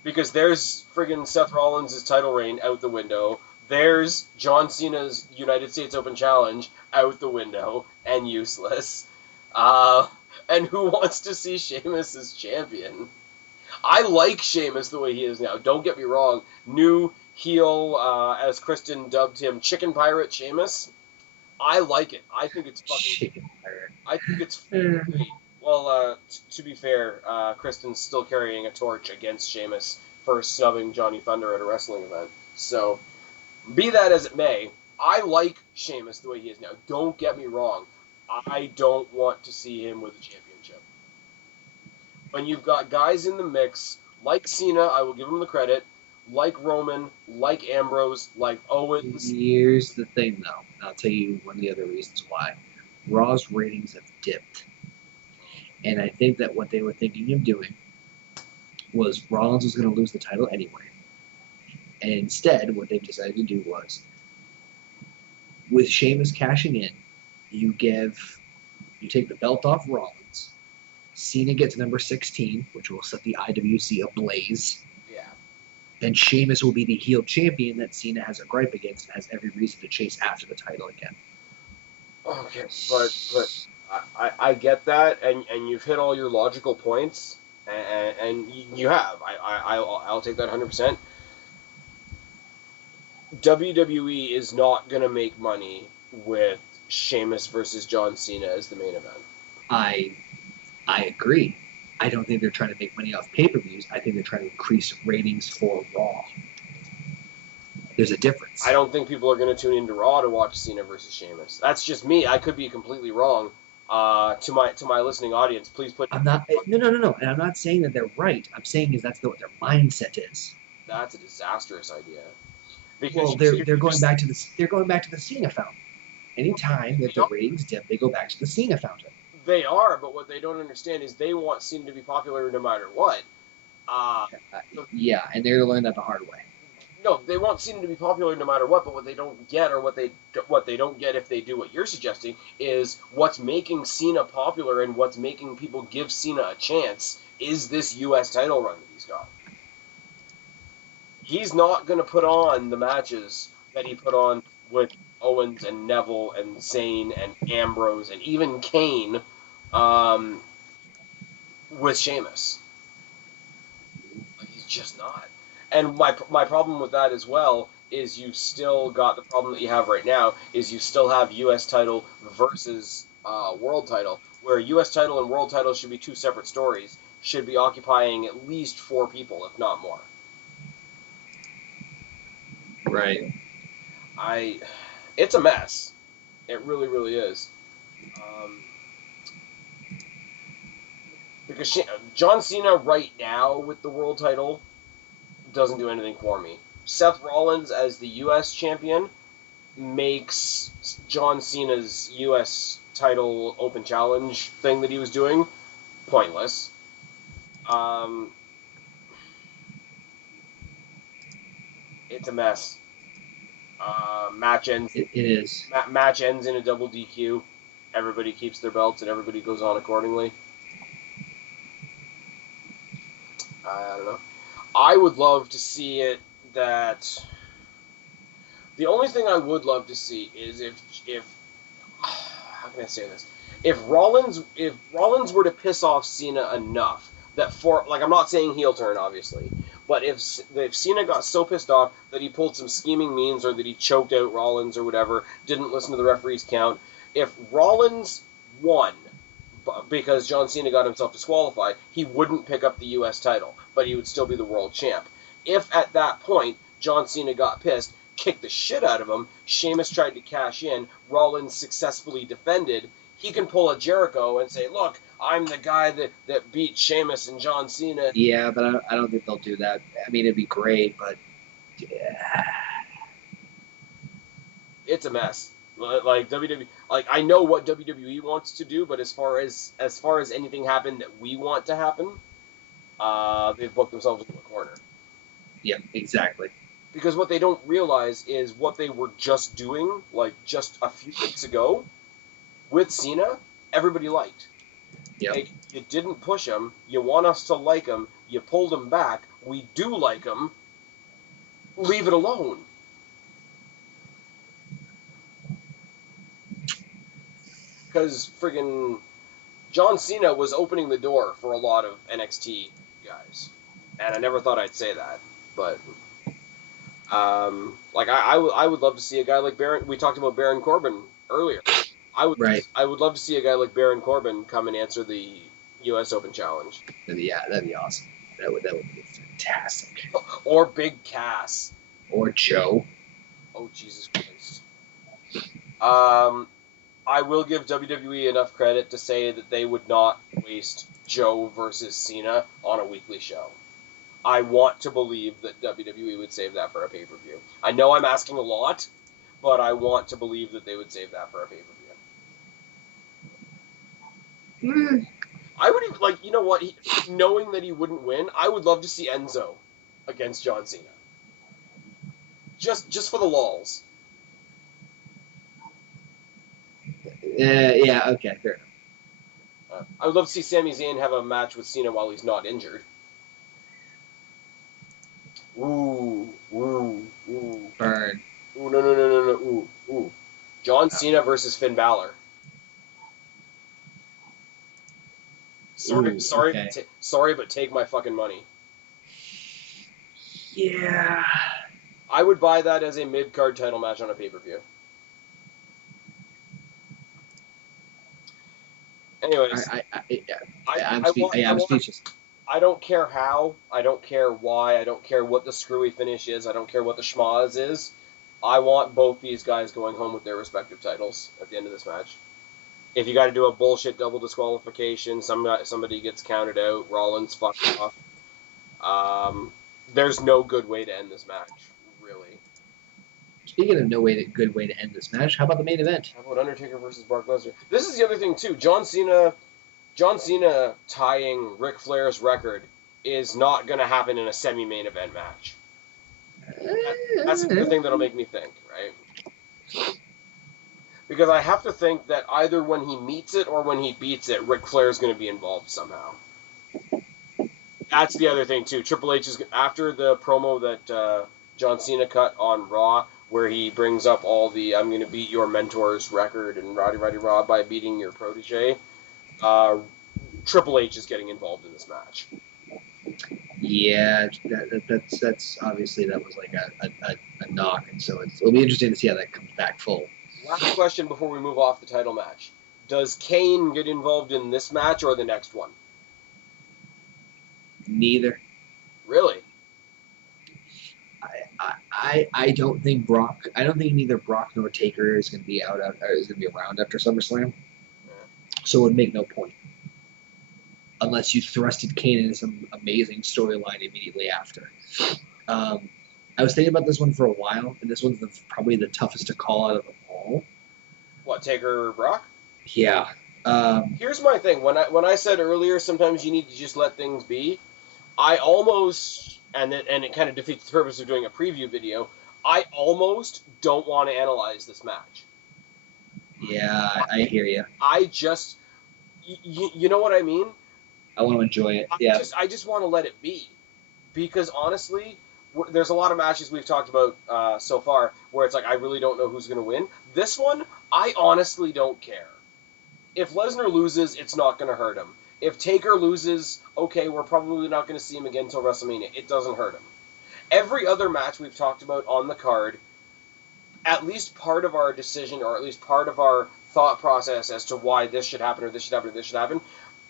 Because there's friggin' Seth Rollins' title reign out the window. There's John Cena's United States Open Challenge out the window and useless. And who wants to see Sheamus as champion? I like Sheamus the way he is now. Don't get me wrong. New heel, as Kristen dubbed him, Chicken Pirate Sheamus. I like it. I think it's fucking... Chicken pirate. I think it's great. Well, to be fair, Kristen's still carrying a torch against Sheamus for snubbing Johnny Thunder at a wrestling event. So, be that as it may, I like Sheamus the way he is now. Don't get me wrong. I don't want to see him with a championship. When you've got guys in the mix, like Cena, I will give him the credit, like Roman, like Ambrose, like Owens. Here's the thing, though. And I'll tell you one of the other reasons why. Raw's ratings have dipped. And I think that what they were thinking of doing was Rollins was going to lose the title anyway. And instead, what they've decided to do was, with Sheamus cashing in, you take the belt off Rollins. Cena gets number 16, which will set the IWC ablaze. Yeah. Then Sheamus will be the heel champion that Cena has a gripe against and has every reason to chase after the title again. Okay, but I get that, and you've hit all your logical points, and you have. I'll take that 100%. WWE is not going to make money with Sheamus versus John Cena as the main event. I agree. I don't think they're trying to make money off pay-per-views. I think they're trying to increase ratings for Raw. There's a difference. I don't think people are going to tune into Raw to watch Cena versus Sheamus. That's just me. I could be completely wrong. To my listening audience, please put... No. And I'm not saying that they're right. I'm saying is that's what their mindset is. That's a disastrous idea. Because they're going back to the Cena fountain. Anytime that the ratings dip, they go back to the Cena fountain. They are, but what they don't understand is they want Cena to be popular no matter what. Yeah, and they're learning that the hard way. No, they want Cena to be popular no matter what, but what they don't get, or what they don't get if they do what you're suggesting, is what's making Cena popular and what's making people give Cena a chance is this U.S. title run that he's got. He's not going to put on the matches that he put on with Owens and Neville and Zayn and Ambrose and even Kane with Sheamus. Like, he's just not. And my problem with that as well is you've still got the problem that you have right now, is you still have U.S. title versus world title, where U.S. title and world title should be two separate stories, should be occupying at least 4 people, if not more. Right. It's a mess. It really, really is. Because John Cena right now with the world title doesn't do anything for me. Seth Rollins as the U.S. champion makes John Cena's U.S. title open challenge thing that he was doing pointless. It's a mess. Match ends. It is. Match ends in a double DQ. Everybody keeps their belts and everybody goes on accordingly. I don't know. I would love to see it that... The only thing I would love to see is if how can I say this? If Rollins were to piss off Cena enough that I'm not saying heel turn obviously, but if Cena got so pissed off that he pulled some scheming means or that he choked out Rollins or whatever, didn't listen to the referee's count, if Rollins won because John Cena got himself disqualified, he wouldn't pick up the U.S. title, but he would still be the world champ. If at that point John Cena got pissed, kicked the shit out of him, Sheamus tried to cash in, Rollins successfully defended, he can pull a Jericho and say, look, I'm the guy that beat Sheamus and John Cena. Yeah, but I don't think they'll do that. I mean, it'd be great, but yeah. It's a mess. Like WWE, like I know what WWE wants to do, but as far as anything happen that we want to happen, they've booked themselves into a corner. Yeah, exactly. Because what they don't realize is what they were just doing, like just a few weeks ago, with Cena, everybody liked. Yep. Like, you didn't push him. You want us to like him. You pulled him back. We do like him. Leave it alone. Because friggin' John Cena was opening the door for a lot of NXT guys. And I never thought I'd say that. But, like, I would love to see a guy like Baron. We talked about Baron Corbin earlier. I would love to see a guy like Baron Corbin come and answer the U.S. Open Challenge. Yeah, that'd be awesome. That would be fantastic. Or Big Cass. Or Joe. Oh, Jesus Christ. I will give WWE enough credit to say that they would not waste Joe versus Cena on a weekly show. I want to believe that WWE would save that for a pay-per-view. I know I'm asking a lot, but I want to believe that they would save that for a pay-per-view. I would even, like, you know what? Knowing that he wouldn't win, I would love to see Enzo against John Cena. Just for the lulz. Yeah, okay, fair enough. I would love to see Sami Zayn have a match with Cena while he's not injured. Ooh. Burn. Ooh, no. Ooh. John Cena versus Finn Balor. Sorry, but take my fucking money. Yeah. I would buy that as a mid-card title match on a pay-per-view. Anyways, I'm speechless. I don't care how, I don't care why, I don't care what the screwy finish is, I don't care what the schmaz is. I want both these guys going home with their respective titles at the end of this match. If you got to do a bullshit double disqualification, somebody gets counted out, Rollins fucked off. There's no good way to end this match, really. Speaking of good way to end this match, how about the main event? How about Undertaker versus Brock Lesnar? This is the other thing too. John Cena tying Ric Flair's record is not going to happen in a semi-main event match. That's the thing that'll make me think, right? Because I have to think that either when he meets it or when he beats it, Ric Flair's going to be involved somehow. That's the other thing too. Triple H is, after the promo that John Cena cut on Raw, where he brings up all the "I'm going to beat your mentor's record" and "Roddy Raw by beating your protege." Triple H is getting involved in this match. Yeah, that's obviously that was like a knock, and so it'll be interesting to see how that comes back full. Last question before we move off the title match: does Kane get involved in this match or the next one? Neither. Really? I don't think neither Brock nor Taker is going to be around after SummerSlam. Yeah. So it would make no point unless you thrusted Kane into some amazing storyline immediately after. I was thinking about this one for a while, and this one's probably the toughest to call out of them all. What, Taker or Brock? Yeah. Here's my thing. When I said earlier, sometimes you need to just let things be. I almost, and it kind of defeats the purpose of doing a preview video, I almost don't want to analyze this match. Yeah, I hear you. I just, you know what I mean? I want to enjoy it. Yeah. I just want to let it be, because honestly, there's a lot of matches we've talked about so far where it's like I really don't know who's going to win. This one, I honestly don't care. If Lesnar loses, it's not going to hurt him. If Taker loses, okay, we're probably not going to see him again until WrestleMania. It doesn't hurt him. Every other match we've talked about on the card, at least part of our decision, or at least part of our thought process as to why this should happen or this should happen or this should happen,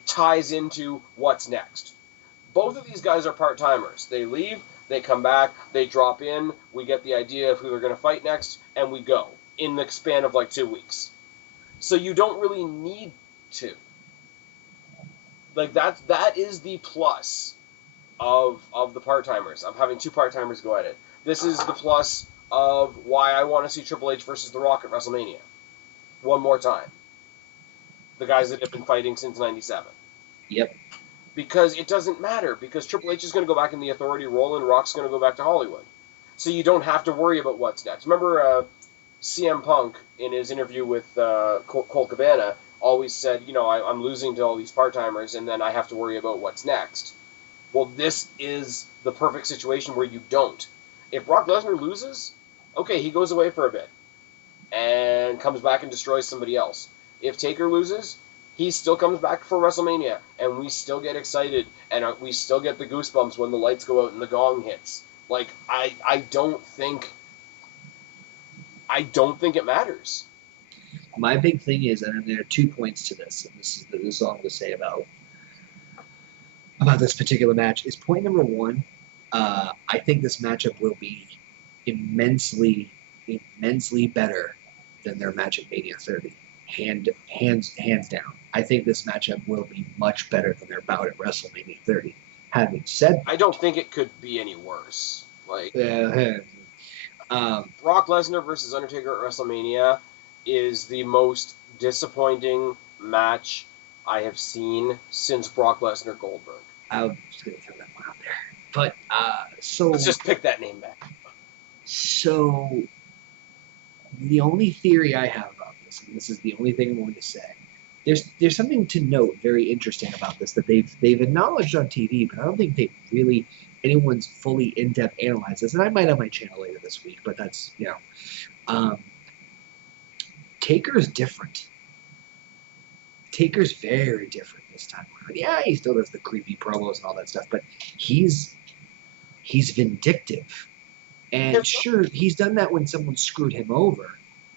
ties into what's next. Both of these guys are part-timers. They leave, they come back, they drop in, we get the idea of who they're going to fight next, and we go in the span of like 2 weeks. So you don't really need to. Like, that is the plus of the part-timers, of having two part-timers go at it. This is the plus of why I want to see Triple H versus The Rock at WrestleMania. One more time. The guys that have been fighting since 97. Yep. Because it doesn't matter, because Triple H is going to go back in the authority role and Rock's going to go back to Hollywood. So you don't have to worry about what's next. Remember CM Punk, in his interview with Colt Cabana, always said, I'm losing to all these part-timers, and then I have to worry about what's next. Well, this is the perfect situation where you don't. If Brock Lesnar loses, okay, he goes away for a bit and comes back and destroys somebody else. If Taker loses, he still comes back for WrestleMania, and we still get excited, and we still get the goosebumps when the lights go out and the gong hits. Like, I don't think it matters. My big thing is, and there are 2 points to this, and this is all I'm going to say about this particular match, is point number 1, I think this matchup will be immensely better than their match at Mania 30. Hands down. I think this matchup will be much better than their bout at WrestleMania 30. Having said that, I don't think it could be any worse. Like, um, Brock Lesnar versus Undertaker at WrestleMania is the most disappointing match I have seen since Brock Lesnar Goldberg. I'm just going to throw that one out there. But, so... Let's just pick that name back. So, the only theory I have about this, and this is the only thing I'm going to say, there's something to note very interesting about this that they've acknowledged on TV, but I don't think anyone's fully in-depth analyzed this. And I might have my channel later this week, but that's, Taker's different. Taker's very different this time around. Yeah, he still does the creepy promos and all that stuff, but he's vindictive. And sure, he's done that when someone screwed him over,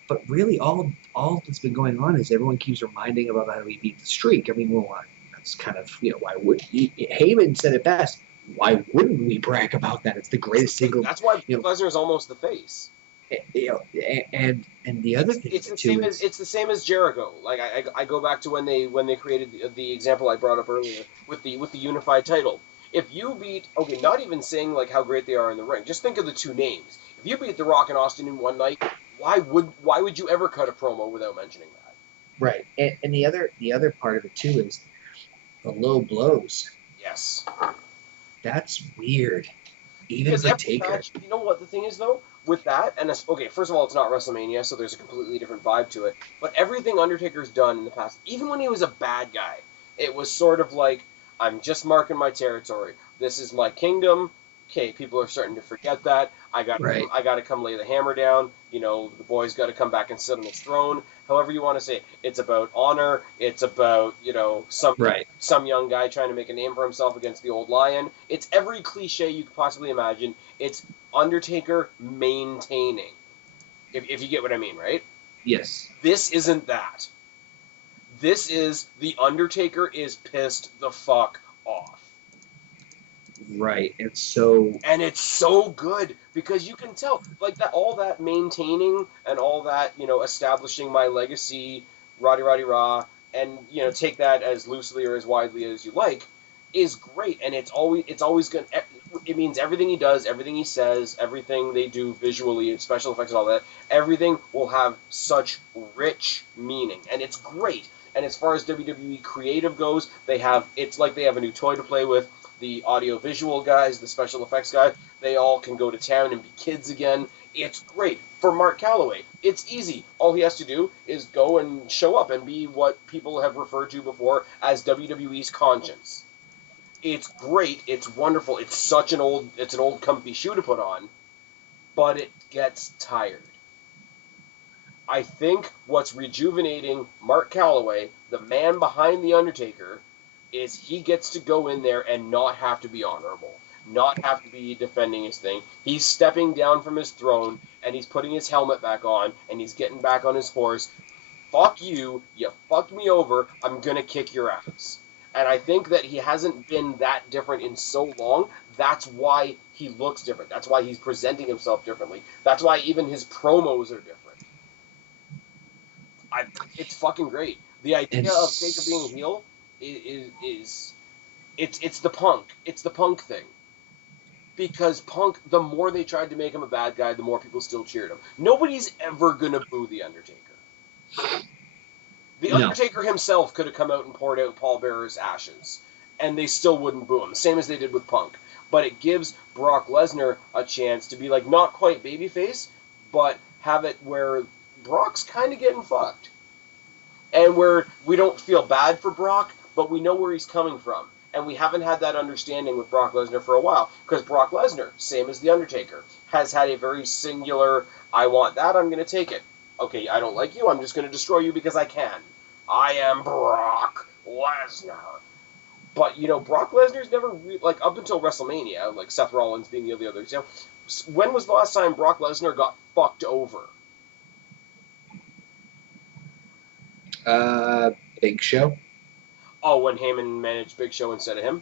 but really all that's been going on is everyone keeps reminding about how he beat the streak. I mean, well, that's kind of, why would Heyman said it best. Why wouldn't we brag about that? It's the greatest single. That's why Lesnar is almost the face. And the other thing it's the same as Jericho. Like I go back to when they created the example I brought up earlier with the unified title. If you beat, not even saying like how great they are in the ring, just think of the 2 names. If you beat The Rock and Austin in one night, why would you ever cut a promo without mentioning that? Right, and the other part of it too is the low blows. Yes, that's weird. Even for Taker. Match, you know what the thing is though with that, and first of all, it's not WrestleMania, so there's a completely different vibe to it. But everything Undertaker's done in the past, even when he was a bad guy, it was sort of like, I'm just marking my territory. This is my kingdom. Okay, people are starting to forget that. I got to come lay the hammer down. The boy's got to come back and sit on his throne. However you want to say it. It's about honor. It's about, some young guy trying to make a name for himself against the old lion. It's every cliche you could possibly imagine. It's Undertaker maintaining. If you get what I mean, right? Yes. This isn't that. This is the Undertaker is pissed the fuck off. Right, and it's so good because you can tell like that all that maintaining and all that establishing my legacy, rah, and take that as loosely or as widely as you like, is great, and it's always good. It means everything he does, everything he says, everything they do visually, and special effects and all that. Everything will have such rich meaning, and it's great. And as far as WWE creative goes, it's like they have a new toy to play with. The audio-visual guys, the special effects guys, they all can go to town and be kids again. It's great. For Mark Calloway, it's easy. All he has to do is go and show up and be what people have referred to before as WWE's conscience. It's great. It's wonderful. It's an old comfy shoe to put on, but it gets tired. I think what's rejuvenating Mark Calloway, the man behind The Undertaker, is he gets to go in there and not have to be honorable, not have to be defending his thing. He's stepping down from his throne, and he's putting his helmet back on, and he's getting back on his horse. Fuck you fucked me over, I'm gonna kick your ass. And I think that he hasn't been that different in so long. That's why he looks different. That's why he's presenting himself differently. That's why even his promos are different. It's fucking great. The idea of Taker being a heel is it's the Punk. It's the Punk thing. Because Punk, the more they tried to make him a bad guy, the more people still cheered him. Nobody's ever gonna boo The Undertaker. The Undertaker himself could have come out and poured out Paul Bearer's ashes, and they still wouldn't boo him, same as they did with Punk. But it gives Brock Lesnar a chance to be like not quite babyface, but have it where Brock's kind of getting fucked. and where we don't feel bad for Brock, but we know where he's coming from. And we haven't had that understanding with Brock Lesnar for a while. Because Brock Lesnar, same as The Undertaker, has had a very singular, I want that, I'm going to take it. Okay, I don't like you, I'm just going to destroy you because I can. I am Brock Lesnar. But, Brock Lesnar's never, up until WrestleMania, like Seth Rollins being the other example, when was the last time Brock Lesnar got fucked over? Big Show. Oh, when Heyman managed Big Show instead of him?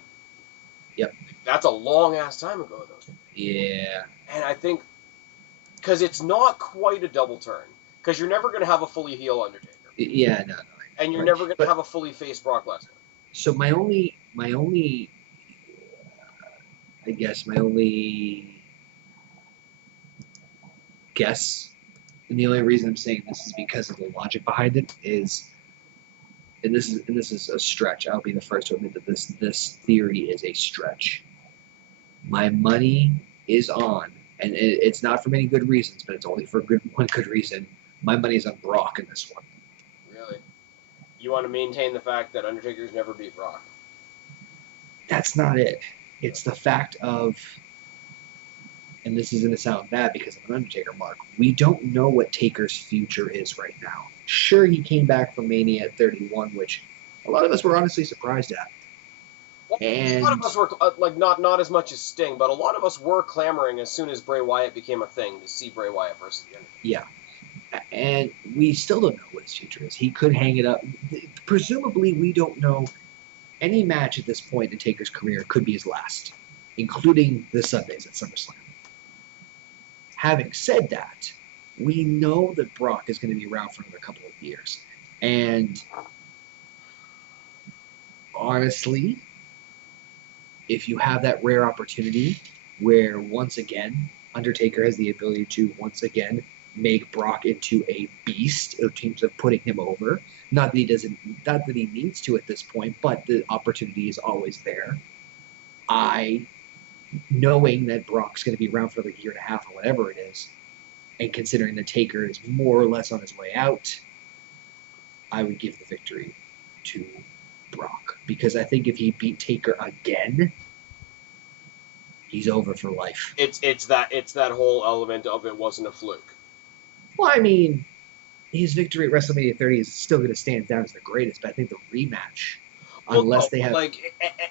Yep. That's a long-ass time ago, though. Yeah. And I think, because it's not quite a double turn, because you're never going to have a fully heel Undertaker. Yeah, no. And you're never going to have a fully face Brock Lesnar. So my only, I guess, my only guess, and the only reason I'm saying this is because of the logic behind it is, and this is a stretch. I'll be the first to admit that this theory is a stretch. My money is on, and it's not for many good reasons, but it's only for one good reason. My money's on Brock in this one. Really? You want to maintain the fact that Undertaker's never beat Brock? That's not it. It's the fact of, and this is going to sound bad because of an Undertaker mark, we don't know what Taker's future is right now. Sure, he came back from Mania at 31, which a lot of us were honestly surprised at. Well, And a lot of us were, not as much as Sting, but a lot of us were clamoring as soon as Bray Wyatt became a thing to see Bray Wyatt versus the Undertaker. Yeah. And we still don't know what his future is. He could hang it up. Presumably, we don't know. Any match at this point in Taker's career could be his last, including the Sundays at SummerSlam. Having said that, we know that Brock is going to be around for another couple of years. And honestly, if you have that rare opportunity where once again, Undertaker has the ability to once again make Brock into a beast in terms of putting him over. Not that he needs to at this point, but the opportunity is always there. Knowing that Brock's going to be around for like a year and a half or whatever it is, and considering the Taker is more or less on his way out, I would give the victory to Brock. Because I think if he beat Taker again, he's over for life. It's that whole element of it wasn't a fluke. Well, I mean, his victory at WrestleMania 30 is still going to stand down as the greatest, but I think the rematch, unless they have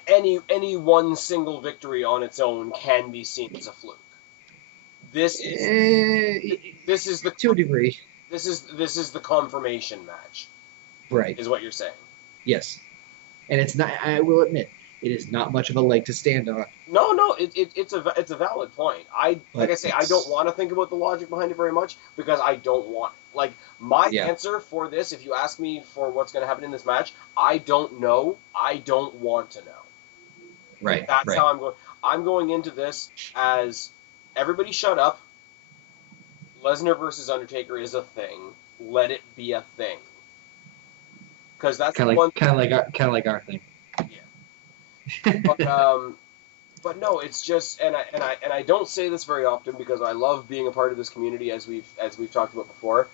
any one single victory on its own can be seen as a fluke. This is the to a degree. This is the confirmation match. Right. Is what you're saying. Yes. And it's not, I will admit, it is not much of a leg to stand on. No, it's a valid point. I don't want to think about the logic behind it very much because I don't want it. Like, my answer for this, if you ask me for what's going to happen in this match, I don't know. I don't want to know. Right. That's how I'm going. I'm going into this as everybody shut up. Lesnar versus Undertaker is a thing. Let it be a thing. Because that's kind of like our thing. Yeah. But no, it's just, and I don't say this very often because I love being a part of this community, as we've talked about before.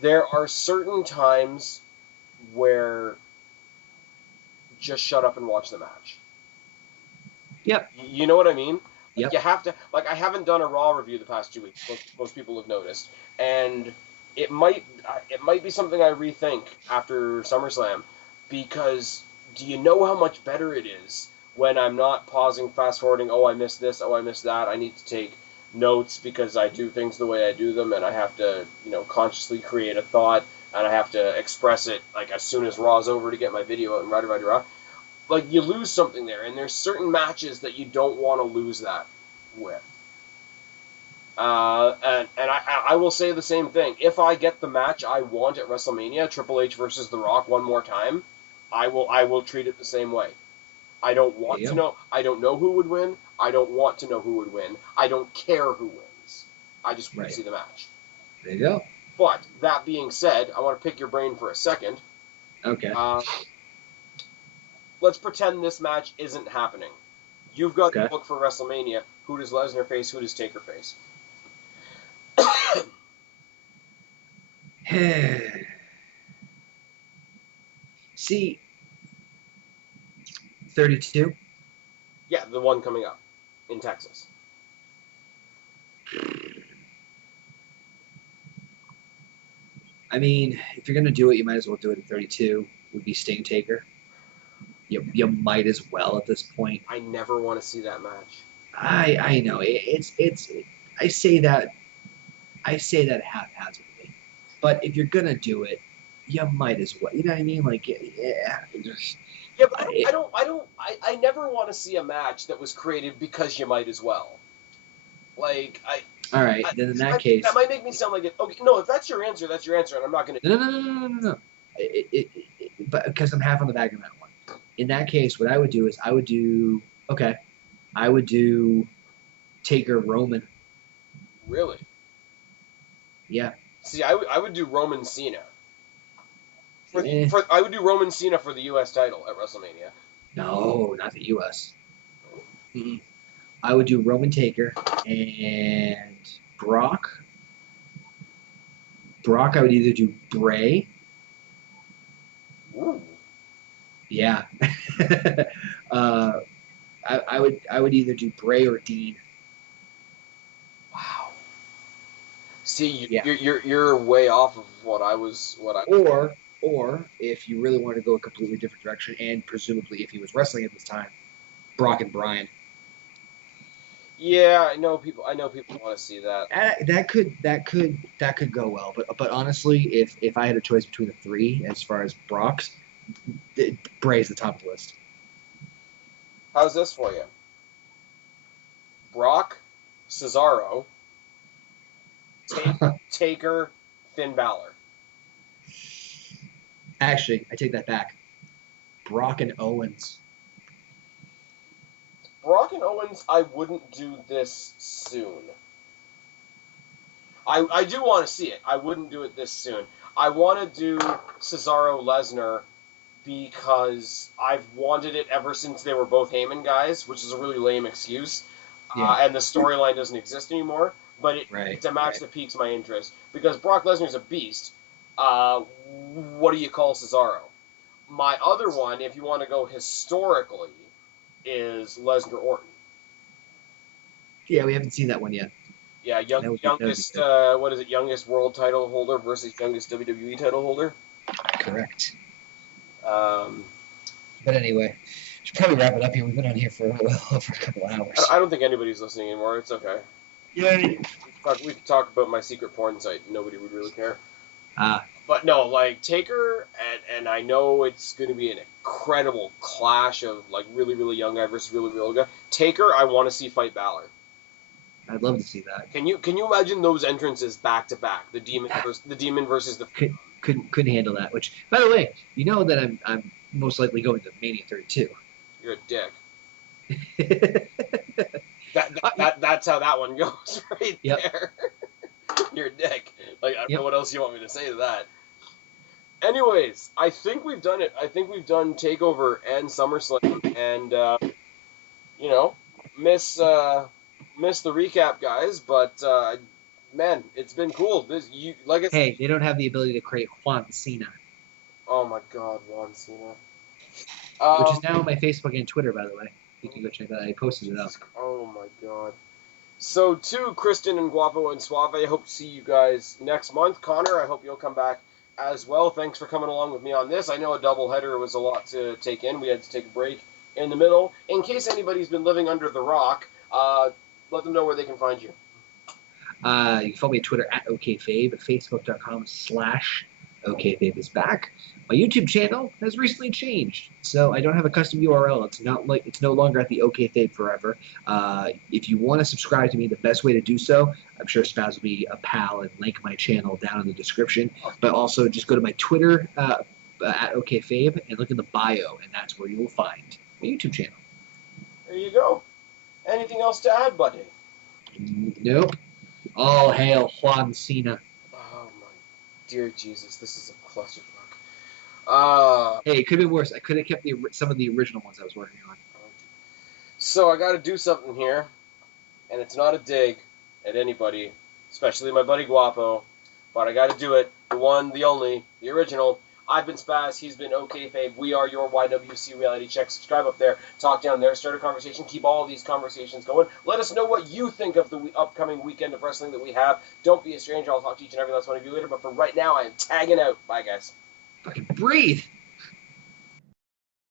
There are certain times where just shut up and watch the match. Yep. You know what I mean? Yep. You have to, I haven't done a Raw review the past 2 weeks. Most people have noticed, and it might be something I rethink after SummerSlam, because do you know how much better it is when I'm not pausing, fast forwarding, oh, I missed this, oh, I missed that. I need to take notes because I do things the way I do them, and I have to, consciously create a thought, and I have to express it, as soon as Raw's over to get my video out and rah. You lose something there, and there's certain matches that you don't want to lose that with. And I will say the same thing. If I get the match I want at WrestleMania, Triple H versus The Rock one more time, I will treat it the same way. I don't want to know. I don't know who would win. I don't want to know who would win. I don't care who wins. I just want to see the match. There you go. But that being said, I want to pick your brain for a second. Okay. let's pretend this match isn't happening. You've got Okay. the book for WrestleMania. Who does Lesnar face? Who does Taker face? See, 32. Yeah, the one coming up in Texas. I mean, if you're gonna do it, you might as well do it at 32. Would be Sting Taker. You might as well at this point. I never want to see that match. I know it's I say that haphazardly, but if you're gonna do it, you might as well. You know what I mean? Like, yeah. Yeah, but I never want to see a match that was created because you might as well. Like, All right, then in that case, that might make me sound like it. Okay, no, if that's your answer, that's your answer, and I'm not gonna. no. But because I'm half on the bag on that one. In that case, what I would do is I would do Taker Roman. Really? Yeah. See, I would do Roman Cena. I would do Roman Cena for the U.S. title at WrestleMania. No, not the U.S. Mm-mm. I would do Roman Taker and Brock. Brock, I would either do Bray. Ooh. Yeah. I would either do Bray or Dean. Wow. See, Yeah. you're way off of what I. Or if you really want to go a completely different direction, and presumably if he was wrestling at this time, Brock and Bryan. Yeah, I know people want to see that. That could go well, but honestly, if I had a choice between the three as far as Brock's, Bray's the top of the list. How's this for you? Brock, Cesaro, Taker, Finn Balor. Actually, I take that back. Brock and Owens. Brock and Owens, I wouldn't do this soon. I do want to see it. I wouldn't do it this soon. I want to do Cesaro Lesnar because I've wanted it ever since they were both Heyman guys, which is a really lame excuse. Yeah. And the storyline doesn't exist anymore. But it's a match that piques my interest because Brock Lesnar's a beast. What do you call Cesaro? My other one, if you want to go historically, is Lesnar Orton. Yeah, we haven't seen that one yet. Yeah, youngest what is it? Youngest world title holder versus youngest WWE title holder. Correct. But anyway, should probably wrap it up here. We've been on here for well over a couple hours. I don't think anybody's listening anymore. It's okay. Yeah. We could talk about my secret porn site. Nobody would really care. Ah. But no, like Taker, and I know it's going to be an incredible clash of like really, really young guy versus really, really old guy. Taker, I want to see fight Balor. I'd love to see that. Can you imagine those entrances back to back? The demon versus the couldn't handle that. Which, by the way, you know that I'm most likely going to Mania 32. You're a dick. That's how that one goes right there. You're a dick. Like, I don't know what else you want me to say to that. Anyways, I think we've done it. I think we've done TakeOver and SummerSlam, and miss the recap, guys. But man, it's been cool. Hey, they don't have the ability to create Juan Cena. Oh my God, Juan Cena. Which is now on my Facebook and Twitter, by the way. You can go check that out. I posted it up. Oh my God. So to Kristen and Guapo and Suave, I hope to see you guys next month. Connor, I hope you'll come back as well. Thanks for coming along with me on this. I know a doubleheader was a lot to take in. We had to take a break in the middle. In case anybody's been living under the rock, let them know where they can find you. You can follow me on Twitter at OKFabe, at Facebook.com/OKFabe is back. My YouTube channel has recently changed, so I don't have a custom URL. It's no longer at the OKFabe forever. If you want to subscribe to me, the best way to do so, I'm sure Spaz will be a pal and link my channel down in the description. But also just go to my Twitter at OKFabe and look in the bio, and that's where you will find my YouTube channel. There you go. Anything else to add, buddy? Nope. All hail Juan Cena. Oh my dear Jesus, this is a clusterfuck. Hey, it could have been worse. I could have kept some of the original ones I was working on. So I got to do something here, and it's not a dig at anybody, especially my buddy Guapo, but I got to do it. The one, the only, the original. I've been Spaz. He's been OKFabe. We are your YWC Reality Check. Subscribe up there. Talk down there. Start a conversation. Keep all of these conversations going. Let us know what you think of the upcoming weekend of wrestling that we have. Don't be a stranger. I'll talk to each and every last one of you later. But for right now, I am tagging out. Bye, guys. Fucking breathe.